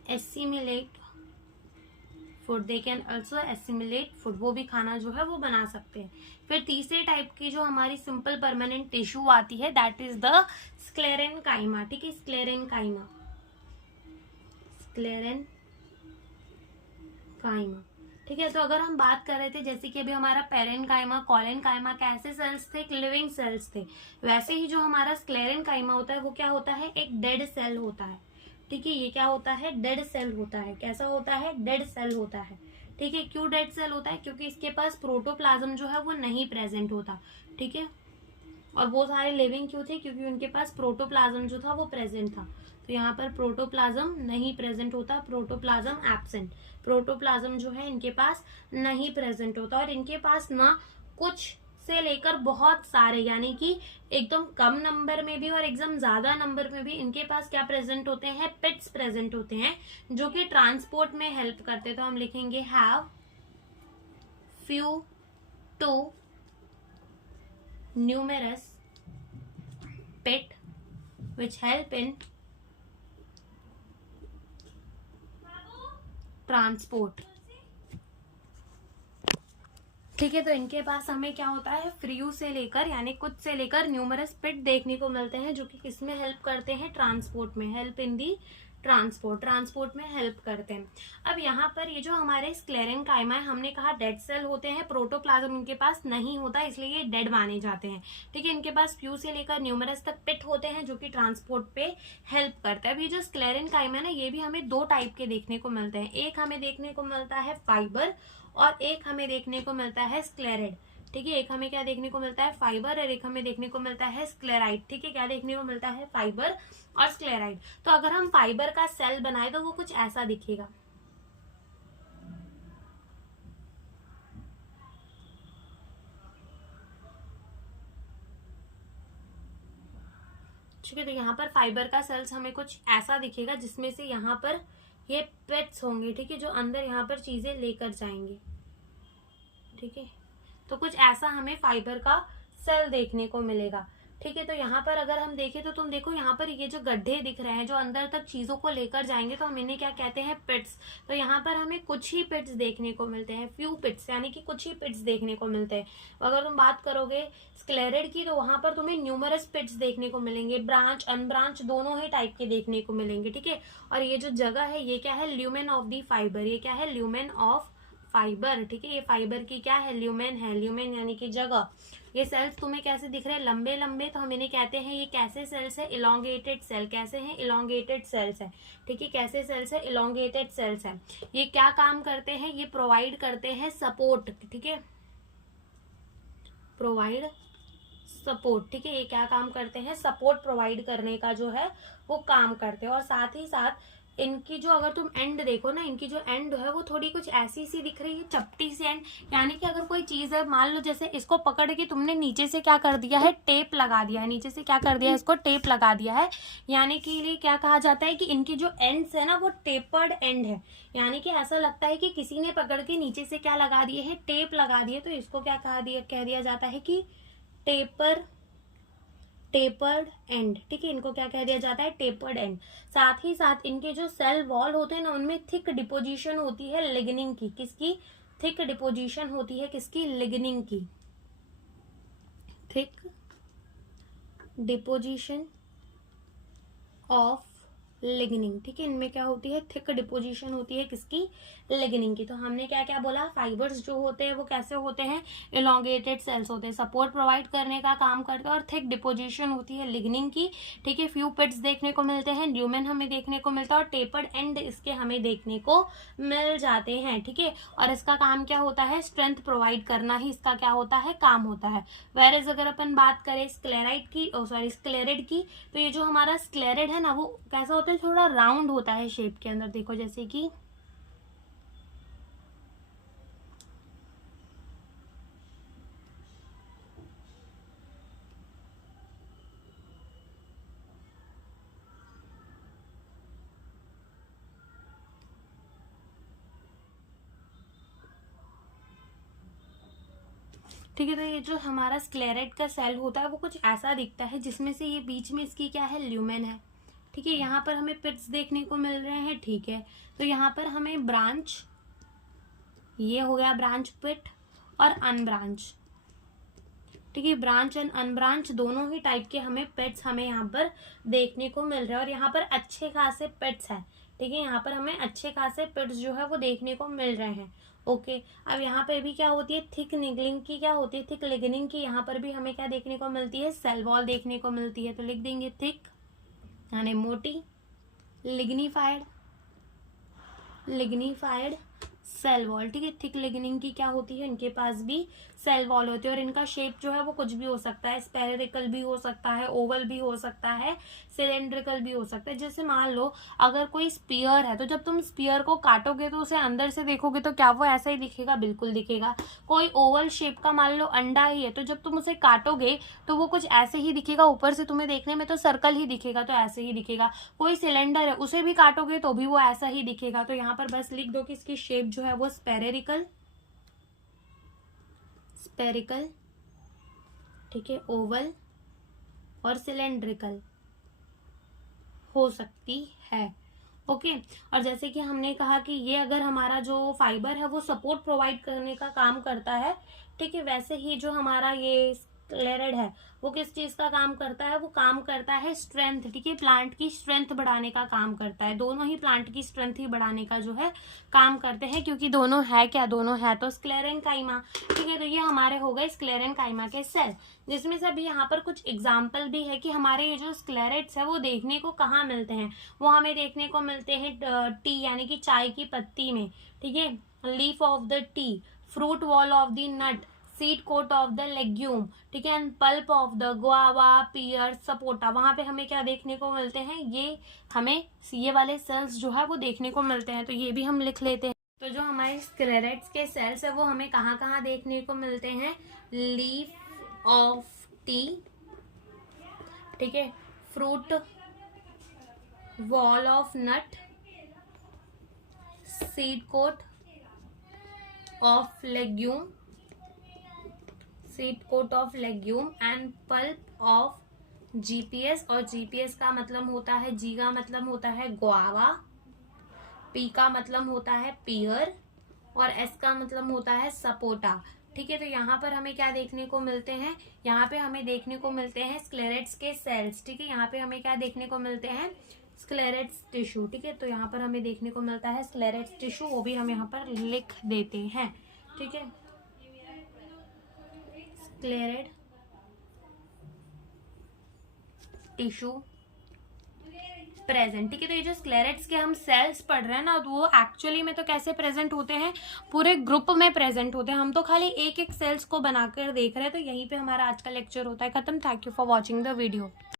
assimilate food, they can also assimilate food, वो भी खाना जो है वो बना सकते हैं। फिर तीसरे टाइप की जो हमारी सिंपल परमानेंट टिश्यू आती है दैट इज द स्क्लेरेनकाइमा, ठीक है, स्क्लेरेनकाइमा, स्क्लेरेनकाइमा, ठीक है। तो अगर हम बात कर रहे थे जैसे कि अभी हमारा पेरेन्काइमा, कॉलेनकाइमा कैसे सेल्स थे, लिविंग सेल्स थे, वैसे ही जो हमारा स्क्लेरेनकाइमा होता है वो क्या होता है, एक डेड सेल होता है, ठीक है, ये क्या होता है, डेड सेल होता है। कैसा होता है, डेड सेल होता है, ठीक है। क्यों डेड सेल होता है, क्योंकि इसके पास प्रोटोप्लाज्म जो है वो नहीं प्रेजेंट होता, ठीक है। और वो सारे लिविंग क्यों थे, क्योंकि उनके पास प्रोटोप्लाज्म जो था वो प्रेजेंट था। तो यहाँ पर प्रोटोप्लाज्म नहीं प्रेजेंट होता, प्रोटोप्लाज्म एब्सेंट, प्रोटोप्लाज्म जो है इनके पास नहीं प्रेजेंट होता, और इनके पास ना कुछ से लेकर बहुत सारे, यानी कि एकदम कम नंबर में भी और एकदम ज्यादा नंबर में भी इनके पास क्या प्रेजेंट होते हैं, पिट्स प्रेजेंट होते हैं, जो कि ट्रांसपोर्ट में हेल्प करते हैं। तो हम लिखेंगे have few to numerous pit which help in transport, ठीक है। तो इनके पास हमें क्या होता है, फ्रीयू से लेकर यानी कुछ से लेकर न्यूमरस पिट देखने को मिलते हैं, जो कि किसमें हेल्प करते हैं, ट्रांसपोर्ट में, हेल्प इन दी ट्रांसपोर्ट में हेल्प करते हैं। अब यहाँ पर ये जो हमारे स्क्लेरेनकाइमा है, हमने कहा डेड सेल होते हैं, प्रोटोप्लाज्म इनके पास नहीं होता, इसलिए ये डेड माने जाते हैं, ठीक है। इनके पास फ्यू से लेकर न्यूमरस तक पिट होते हैं जो कि ट्रांसपोर्ट पे हेल्प करता है। अब ये जो स्क्लेरेनकाइमा है ना, ये भी हमें दो टाइप के देखने को मिलते हैं, एक हमें देखने को मिलता है फाइबर और एक हमें देखने को मिलता है स्क्लेरेड, ठीक है। एक हमें क्या देखने को मिलता है, फाइबर, और एक हमें देखने को मिलता है स्क्लेराइड, ठीक है। क्या देखने को मिलता है, फाइबर और स्क्लेराइड। तो अगर हम फाइबर का सेल बनाए तो वो कुछ ऐसा दिखेगा, ठीक है। तो यहाँ पर फाइबर का सेल्स हमें कुछ ऐसा दिखेगा, जिसमें से यहाँ पर ये पेट्स होंगे, ठीक है, जो अंदर यहाँ पर चीजें लेकर जाएंगे, ठीक है। तो कुछ ऐसा हमें फाइबर का सेल देखने को मिलेगा। ठीक है, तो यहाँ पर अगर हम देखें तो तुम देखो यहाँ पर ये जो गड्ढे दिख रहे हैं जो अंदर तक चीजों को लेकर जाएंगे, तो हम इन्हें क्या कहते हैं, पिट्स। तो यहाँ पर हमें कुछ ही पिट्स देखने को मिलते हैं, फ्यू पिट्स, यानी कि कुछ ही पिट्स देखने को मिलते हैं। अगर तुम बात करोगे स्क्लेरेड की, तो वहां पर तुम्हें न्यूमरस पिट्स देखने को मिलेंगे, ब्रांच अनब्रांच दोनों ही टाइप के देखने को मिलेंगे। ठीक है, और ये जो जगह है ये क्या है, ल्यूमेन ऑफ दी फाइबर। ये क्या है, ल्यूमेन ऑफ फाइबर। ठीक है, ये फाइबर की क्या है, ल्यूमेन है। ल्यूमेन यानी कि जगह। ये सेल्स तुम्हें कैसे दिख रहे हैं, लंबे लंबे, तो हम इन्हें कहते हैं ये कैसे सेल्स है, इलोंगेटेड सेल। कैसे हैं, इलोंगेटेड सेल्स है। ठीक है, कैसे सेल्स है, इलोंगेटेड सेल्स है। ये क्या काम करते हैं, ये प्रोवाइड करते हैं सपोर्ट। ठीक है, प्रोवाइड सपोर्ट। ठीक है, ये क्या काम करते हैं, सपोर्ट प्रोवाइड करने का जो है वो काम करते हैं। और साथ ही साथ इनकी जो, अगर तुम एंड देखो ना, इनकी जो एंड है वो थोड़ी कुछ ऐसी सी दिख रही है, चपटी सी एंड। यानी कि अगर कोई चीज है, मान लो जैसे इसको पकड़ के तुमने नीचे से क्या कर दिया है, टेप लगा दिया है। नीचे से क्या कर दिया है, इसको टेप लगा दिया है। यानी कि ये क्या कहा जाता है कि इनकी जो एंड्स है ना वो टेपर्ड एंड है। यानी कि ऐसा लगता है कि किसी ने पकड़ के नीचे से क्या लगा दिए है, टेप लगा दिए। तो इसको क्या कह दिया जाता है कि टेपर्ड एंड। ठीक है, इनको क्या कह दिया जाता है, टेपर्ड एंड। साथ ही साथ इनके जो सेल वॉल होते हैं ना, उनमें थिक डिपोजिशन होती है लिग्निन की। किसकी, थिक डिपोजिशन होती है, किसकी, लिग्निन की। Thick deposition of lignin. ठीक है, इनमें क्या होती है, थिक डिपोजिशन होती है, किसकी, लिग्निन की। तो हमने क्या क्या बोला, फाइबर्स जो होते हैं वो कैसे होते हैं, इलोंगेटेड सेल्स होते हैं, सपोर्ट प्रोवाइड करने का काम करते हैं, और थिक डिपोजिशन होती है लिग्निन की। ठीक है, फ्यू पिट्स देखने को मिलते हैं, ल्यूमेन हमें देखने को मिलता है, और टेपर्ड एंड इसके हमें देखने को मिल जाते हैं। ठीक है, और इसका काम क्या होता है, स्ट्रेंथ प्रोवाइड करना ही इसका क्या होता है, काम होता है। वेरएज अगर अपन बात करें स्क्लेराइड की, स्क्लेरेड की, तो ये जो हमारा स्क्लेरेड है ना वो कैसा होता है, थोड़ा राउंड होता है शेप के अंदर। देखो जैसे कि ठीक है, तो ये जो हमारा स्क्लेरेड का सेल होता है वो कुछ ऐसा दिखता है, जिसमें से ये बीच में इसकी क्या है, ल्यूमेन है। ठीक है, यहाँ पर हमें पिट्स देखने को मिल रहे हैं। ठीक है, तो यहाँ पर हमें ब्रांच, ये हो गया ब्रांच पिट, और अनब्रांच। ठीक है, ब्रांच एंड अनब्रांच दोनों ही टाइप के हमें पेट्स हमें यहाँ पर देखने को मिल रहे हैं, और यहाँ पर अच्छे खासे पेट्स हैं। ठीक है, यहाँ पर हमें अच्छे खासे पेट्स जो है वो देखने को मिल रहे हैं। ओके, अब यहाँ पे भी क्या होती है, थिक निगलिंग की क्या होती है, थिक लिग्निन की। यहाँ पर भी हमें क्या देखने को मिलती है, सेल वॉल देखने को मिलती है। तो लिख देंगे थिक यानी मोटी, लिग्निफाइड सेल वॉल। ठीक है, थिक लिग्निन की क्या होती है, इनके पास भी सेल वॉल होती है, और इनका शेप जो है वो कुछ भी हो सकता है, स्पेरिकल भी हो सकता है, ओवल भी हो सकता है, सिलेंड्रिकल भी हो सकता है। जैसे मान लो अगर कोई स्पीयर है, तो जब तुम स्पीयर को काटोगे तो उसे अंदर से देखोगे तो क्या वो ऐसा ही दिखेगा, बिल्कुल दिखेगा। कोई ओवल शेप का मान लो अंडा ही है, तो जब तुम उसे काटोगे तो वो कुछ ऐसे ही दिखेगा, ऊपर से तुम्हें देखने में तो सर्कल ही दिखेगा, तो ऐसे ही दिखेगा। कोई सिलेंडर है, उसे भी काटोगे तो भी वो ऐसा ही दिखेगा। तो यहाँ पर बस लिख दो कि इसकी शेप जो है वो स्पेरिकल, ठीक है, ओवल और सिलेंड्रिकल हो सकती है। ओके, और जैसे कि हमने कहा कि ये अगर हमारा जो फाइबर है वो सपोर्ट प्रोवाइड करने का काम करता है। ठीक है, वैसे ही जो हमारा ये स्क्लेरेड है वो किस चीज का काम करता है, वो काम करता है स्ट्रेंथ। ठीक है, प्लांट की स्ट्रेंथ बढ़ाने का काम करता है। दोनों ही प्लांट की स्ट्रेंथ ही बढ़ाने का जो है काम करते हैं, क्योंकि दोनों है क्या, दोनों है तो स्क्लेरेनकाइमा। ठीक है, तो ये हमारे हो गए स्क्लेरेनकाइमा के सेल, जिसमें से अभी यहाँ पर कुछ एग्जाम्पल भी है कि हमारे ये जो स्क्लेरेट्स है वो देखने को कहाँ मिलते हैं। वो हमें देखने को मिलते हैं टी यानी कि चाय की पत्ती में। ठीक है, leaf of the tea, fruit wall of the nut, seed coat of the legume. ठीक है, and pulp of the guava, pear, sapota. वहां पे हमें क्या देखने को मिलते हैं, ये हमें ये वाले सेल्स जो है वो देखने को मिलते हैं। तो ये भी हम लिख लेते हैं। तो जो हमारे स्क्लेरेट्स के सेल्स है वो हमें कहाँ कहाँ देखने को मिलते हैं, लीफ ऑफ टी, ठीक है, fruit wall of nut, seed coat of legume, seed coat of legume and pulp of GPS. और जीपीएस का मतलब होता है, जी का मतलब होता है गुआवा, पी का मतलब होता है पियर और एस का मतलब होता है सपोटा। ठीक है, तो यहाँ पर हमें क्या देखने को मिलते हैं, यहाँ पे हमें देखने को मिलते हैं स्क्लेरेट्स के सेल्स। ठीक है, यहाँ पे हमें क्या देखने को मिलते हैं, स्क्लेरेट्स टिश्यू। ठीक है, तो यहाँ पर हमें देखने को मिलता है स्क्लेरेट्स टिश्यू, वो भी हम यहाँ पर लिख देते हैं। ठीक है, स्क्लेरेट टिश्यू प्रेजेंट। ठीक है, तो ये जो स्क्लेरेट्स के हम सेल्स पढ़ रहे हैं ना, तो वो एक्चुअली में तो कैसे प्रेजेंट होते हैं, पूरे ग्रुप में प्रेजेंट होते हैं। हम तो खाली एक एक सेल्स को बनाकर देख रहे हैं। तो यहीं पे हमारा आज का लेक्चर होता है खत्म। Thank you for watching the video.